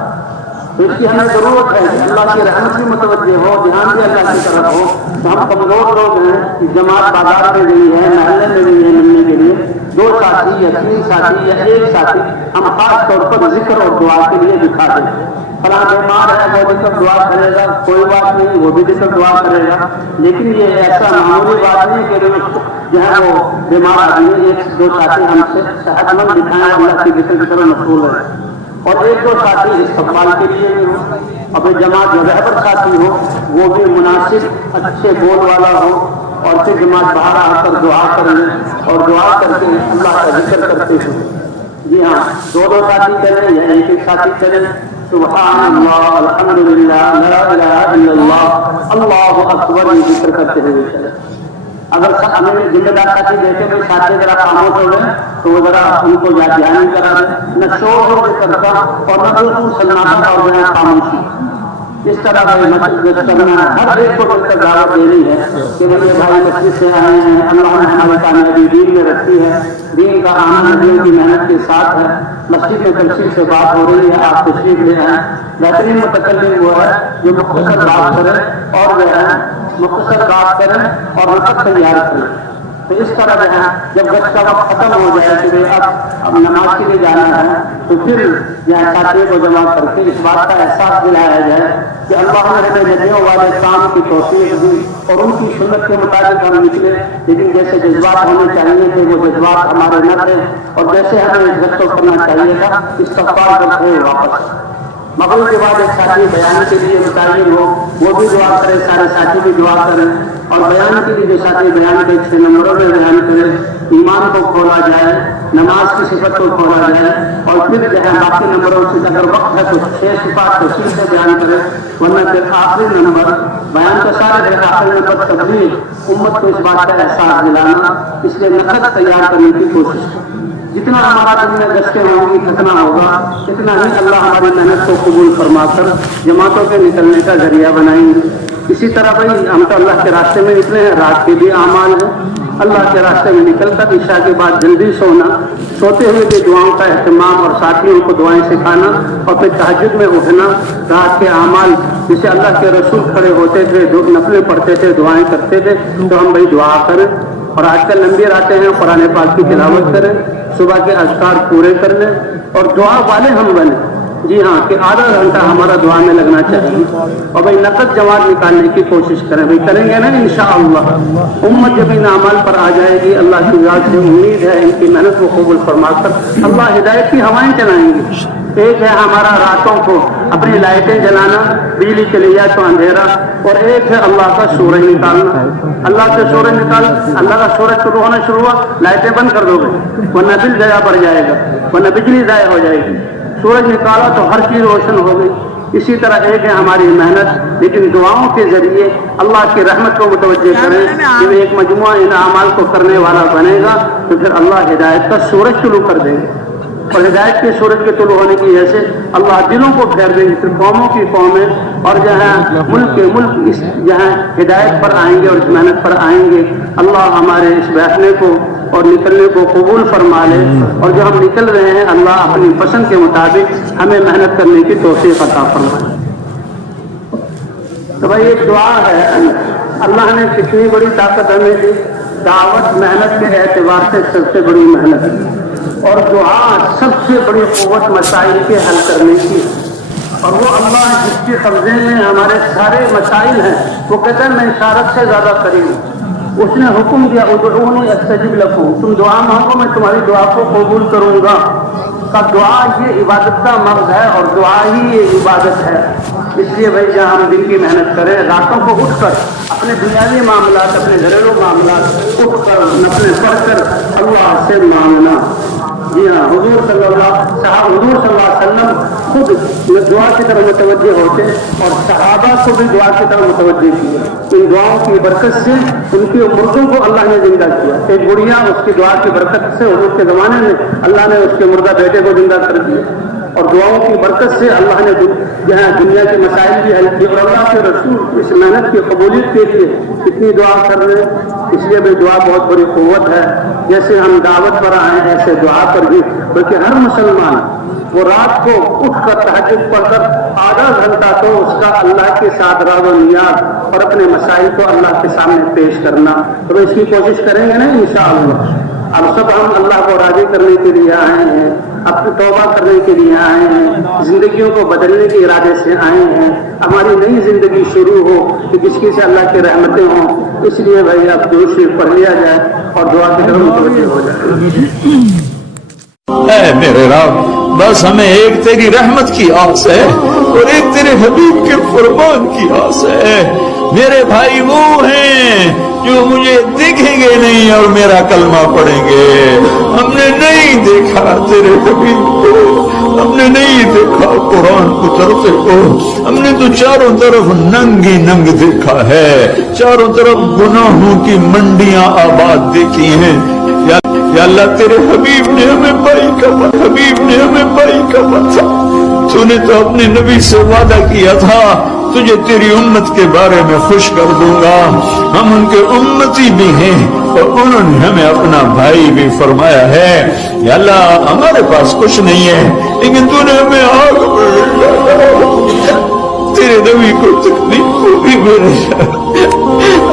تو اس کی ہمیں ضرورت ہے کہ اللہ کی رحمت بھی متوجہ ہو، دھیان بھی اللہ کی طرف ہو۔ تو ہم کمزور لوگ ہیں، جماعت بازار میں گئی ہے، محلے میں گئی ہے ملنے کے لیے، 2 ساتھی یا 3 ساتھی یا 1 ساتھی ہم خاص طور پر ذکر اور دعا کے لیے دکھا دیں۔ فلاں بیمار ہے وہ بھی سب دعا کرے گا، کوئی بات نہیں، وہ بھی سب دعا کرے گا، لیکن یہ ایسا معمولی بات نہیں کہ جو ہے وہ بیمار آدمی 1-2 ساتھی ہم سے صحت مند دکھائیں، اللہ کی ذکر کی طرح مشغول ہے، اور 1-2 ساتھی استقبال کے لیے بھی ہو، اپنے جماعت جو رہبر ساتھی ہو وہ بھی مناسب اچھے بول والا ہو، اور پھر جماعت باہر آ کر دعا کر لیں اور دعا کر کے اللہ کا ذکر کرتے ہوئے۔ جی ہاں، 2-2 ساتھی کریں یا 1-1 ساتھی کریں، سبحان اللہ، الحمدللہ، لا الہ الا اللہ، اللہ اکبر، یہ ذکر کرتے ہوئے چلیں۔ اگر ہمیں ذمہ دار ساتھی دیکھے بھی ساتھی ذرا خاموش ہو گئے تو وہ ذرا ان کو دھیان کرا دیں، نہ شور ہو کرتا اور نہ بالکل سناٹا اور نہ خاموشی۔ اس طرح مسجد کرنا ہر ایک کو مل کر دعوت دینی ہے کہ میرے بھائی مسجد سے آئے ہیں، اللہ نے ہماری کامیابی دین میں رکھی ہے، دین کا آنا دین کی محنت کے ساتھ ہے، مسجد میں تفصیل سے بات ہو رہی ہے، آپ تشریف لے آئیں۔ بہترین متکلم وہ ہے جو مختصر بات کرے اور جو ہے مختصر بات کریں اور وقت تیار کریں۔ تو اس طرح جو ہے جب گشت کا وقت ختم ہو جائے کہ اب نماز کے لیے جانا ہے تو پھر جو ہے ساتھیوں کو جمع کر کے اس بات کا احساس دلایا جائے کہ اللہ نے ہمیں ندیوں والے کام کی توفیق دی اور ان کی سنت کے مطابق ہم نکلے، لیکن جیسے جذبات ہونے چاہیے تھے وہ جذبات ہمارے نہ تھے، اور جیسے ہمیں گشت کرنا چاہیے تھا استغفار کرتے ہوئے واپس مغرب کے بعد ایک ساتھی بیان کے لیے متعین ہو، وہ بھی دعا کرے، سارے ساتھی بھی دعا کریں، اور بیان کے لیے جو ساتھی بیان کے 6 نمبروں میں بیان کرے، ایمان کو کھولا جائے، نماز کی صفت کو کھولا جائے، اور پھر جو ہے باقی نمبروں سے اگر وقت ہے تو 6 صفات تفصیل سے بیان کرے، ورنہ پھر آخری نمبر بیان کا سارے آخری نمبر تبلیغ، امت کو اس بات کا احساس دلانا، اس لیے نقد تیار کرنے کی کوشش کریں۔ جتنا ہمارا دن میں گشتیں ہوں گی کتنا ہوگا، اتنا ہی اللہ ہماری محنت کو قبول فرما کر جماعتوں کے نکلنے کا ذریعہ بنائیں گے۔ اسی طرح بھائی ہم تو اللہ کے راستے میں نکلے ہیں، رات کے بھی اعمال ہیں، اللہ کے راستے میں نکل کر عشاء کے بعد جلدی سونا، سوتے ہوئے بھی دعاؤں کا اہتمام اور ساتھیوں کو دعائیں سکھانا، اور پھر تہجد میں اٹھنا، رات کے اعمال جسے اللہ کے رسول کھڑے ہوتے تھے، نفلیں پڑھتے تھے، دعائیں کرتے تھے، تو ہم بھائی دعا کریں، اور آج کل لمبی راتیں ہیں، قرآن پاک کی تلاوت کریں، صبح کے اذکار پورے کر لیں، اور دعا والے ہم بنیں۔ جی ہاں کہ آدھا گھنٹہ ہمارا دعا میں لگنا چاہیے، اور بھائی نقد جماعت نکالنے کی کوشش کریں، بھائی کریں گے نا انشاءاللہ۔ امت جب ان اعمال پر آ جائے گی، اللہ کی ذات سے امید ہے ان کی محنت کو قبول فرما کر اللہ ہدایت کی ہوائیں چلائیں گے۔ ایک ہے ہمارا راتوں کو اپنی لائٹیں جلانا، بجلی چلی جائے تو اندھیرا، اور ایک ہے اللہ کا سورج نکالنا۔ اللہ کا سورج نکال، اللہ کا سورج شروع ہونا شروع ہوا، لائٹیں بند کر دو گے ورنہ بل ضائع بڑھ جائے گا، ورنہ بجلی ضائع ہو جائے گی۔ سورج نکالا تو ہر چیز روشن ہو گئی۔ اسی طرح ایک ہے ہماری محنت، لیکن دعاؤں کے ذریعے اللہ کی رحمت کو متوجہ کریں۔ جب ایک مجموعہ ان اعمال کو کرنے والا بنے گا تو پھر اللہ ہدایت کا سورج طلوع کر دیں گے، اور ہدایت کے سورج کے طلوع ہونے کی وجہ سے اللہ دلوں کو پھیر دیں گے، پھر قوموں کی قومیں اور ملک کے ملک اس ہدایت پر آئیں گے اور اس محنت پر آئیں گے۔ اللہ ہمارے اس بیٹھنے کو اور نکلنے کو قبول فرما لے، اور جو ہم نکل رہے ہیں اللہ اپنی پسند کے مطابق ہمیں محنت کرنے کی توفیق عطا فرمائے۔ تو بھائی ایک دعا ہے، اللہ نے کتنی بڑی طاقت ہمیں دی، دعوت محنت کے اعتبار سے سب سے بڑی محنت ہے، اور دعا سب سے بڑی قوت مسائل کے حل کرنے کی، اور وہ اللہ جس کے قبضے میں ہمارے سارے مسائل ہیں، وہ کہتا ہے میں اشارت سے زیادہ قریب ہوں۔ اس نے حکم دیا ادعونی استجب لکم، تم دعا مانگو میں تمہاری دعا کو قبول کروں گا۔ کا دعا یہ عبادت کا مرض ہے، اور دعا ہی یہ عبادت ہے۔ اس لیے بھائی جہاں ہم دن کی محنت کریں، راتوں کو اٹھ کر اپنے دنیاوی معاملات، اپنے گھریلو معاملات اٹھ کر نفلیں پڑھ کر اللہ سے مانگنا۔ جی ہاں، حضور صلی اللہ علیہ وسلم خود دعا کی طرف متوجہ ہوتے، اور صحابہ کو بھی دعا کی طرف متوجہ کیا۔ ان دعاؤں کی برکت سے ان کی مردوں کو اللہ نے زندہ کیا۔ ایک بڑھیا اس کی دعا کی برکت سے حضور کے زمانے میں اللہ نے اس کے مردہ بیٹے کو زندہ کر دیا، اور دعاؤں کی برکت سے اللہ نے جہاں دنیا کے مسائل بھی حل کیے، اور اللہ کے رسول اس محنت کی قبولیت کے لیے کتنی دعا کر رہے ہیں۔ اس لیے بھی دعا بہت بڑی قوت ہے۔ جیسے ہم دعوت پر آئے ایسے دعا پر بھی، بلکہ ہر مسلمان وہ رات کو اٹھ کر تہجد پڑھ کر آدھا گھنٹہ تو اس کا اللہ کے ساتھ راز و نیاز اور اپنے مسائل کو اللہ کے سامنے پیش کرنا، تو اس کی کوشش کریں گے نا انشاءاللہ۔ اب سب ہم اللہ کو راضی کرنے کے لیے آئے ہیں، اپنی توبہ کرنے کے لیے آئے ہیں، زندگیوں کو بدلنے کے ارادے سے آئے ہیں، ہماری نئی زندگی شروع ہو کہ جس کی سے اللہ کی رحمتیں ہوں۔ اس لیے بھائی اب درود شریف پڑھ لیا جائے اور دعا کی طرف متوجہ ہو جائے۔ اے میرے رب، بس ہمیں ایک تیری رحمت کی آس ہے اور ایک تیرے حبیب کے فرمان کی آس ہے۔ میرے بھائی وہ ہیں جو مجھے دیکھیں گے نہیں اور میرا کلمہ پڑھیں گے۔ ہم نے نہیں دیکھا تیرے حبیب کو، ہم نے نہیں دیکھا قرآن کو طرف کو، ہم نے تو چاروں طرف ننگی ننگ دیکھا ہے، چاروں طرف گناہوں کی منڈیاں آباد دیکھی ہیں۔ یا اللہ تیرے حبیب نے ہمیں بائی کا پتہ، حبیب نے ہمیں بائی کا پتہ۔ تو نے تو اپنے نبی سے وعدہ کیا تھا تجھے تیری امت کے بارے میں خوش کر دوں گا، ہم ان کے امتی بھی ہیں اور انہوں نے ہمیں اپنا بھائی بھی فرمایا ہے۔ یا اللہ ہمارے پاس کچھ نہیں ہے، لیکن تو نے ہمیں آگ میں تیرے نبی کو تکلیف ہوگی میرے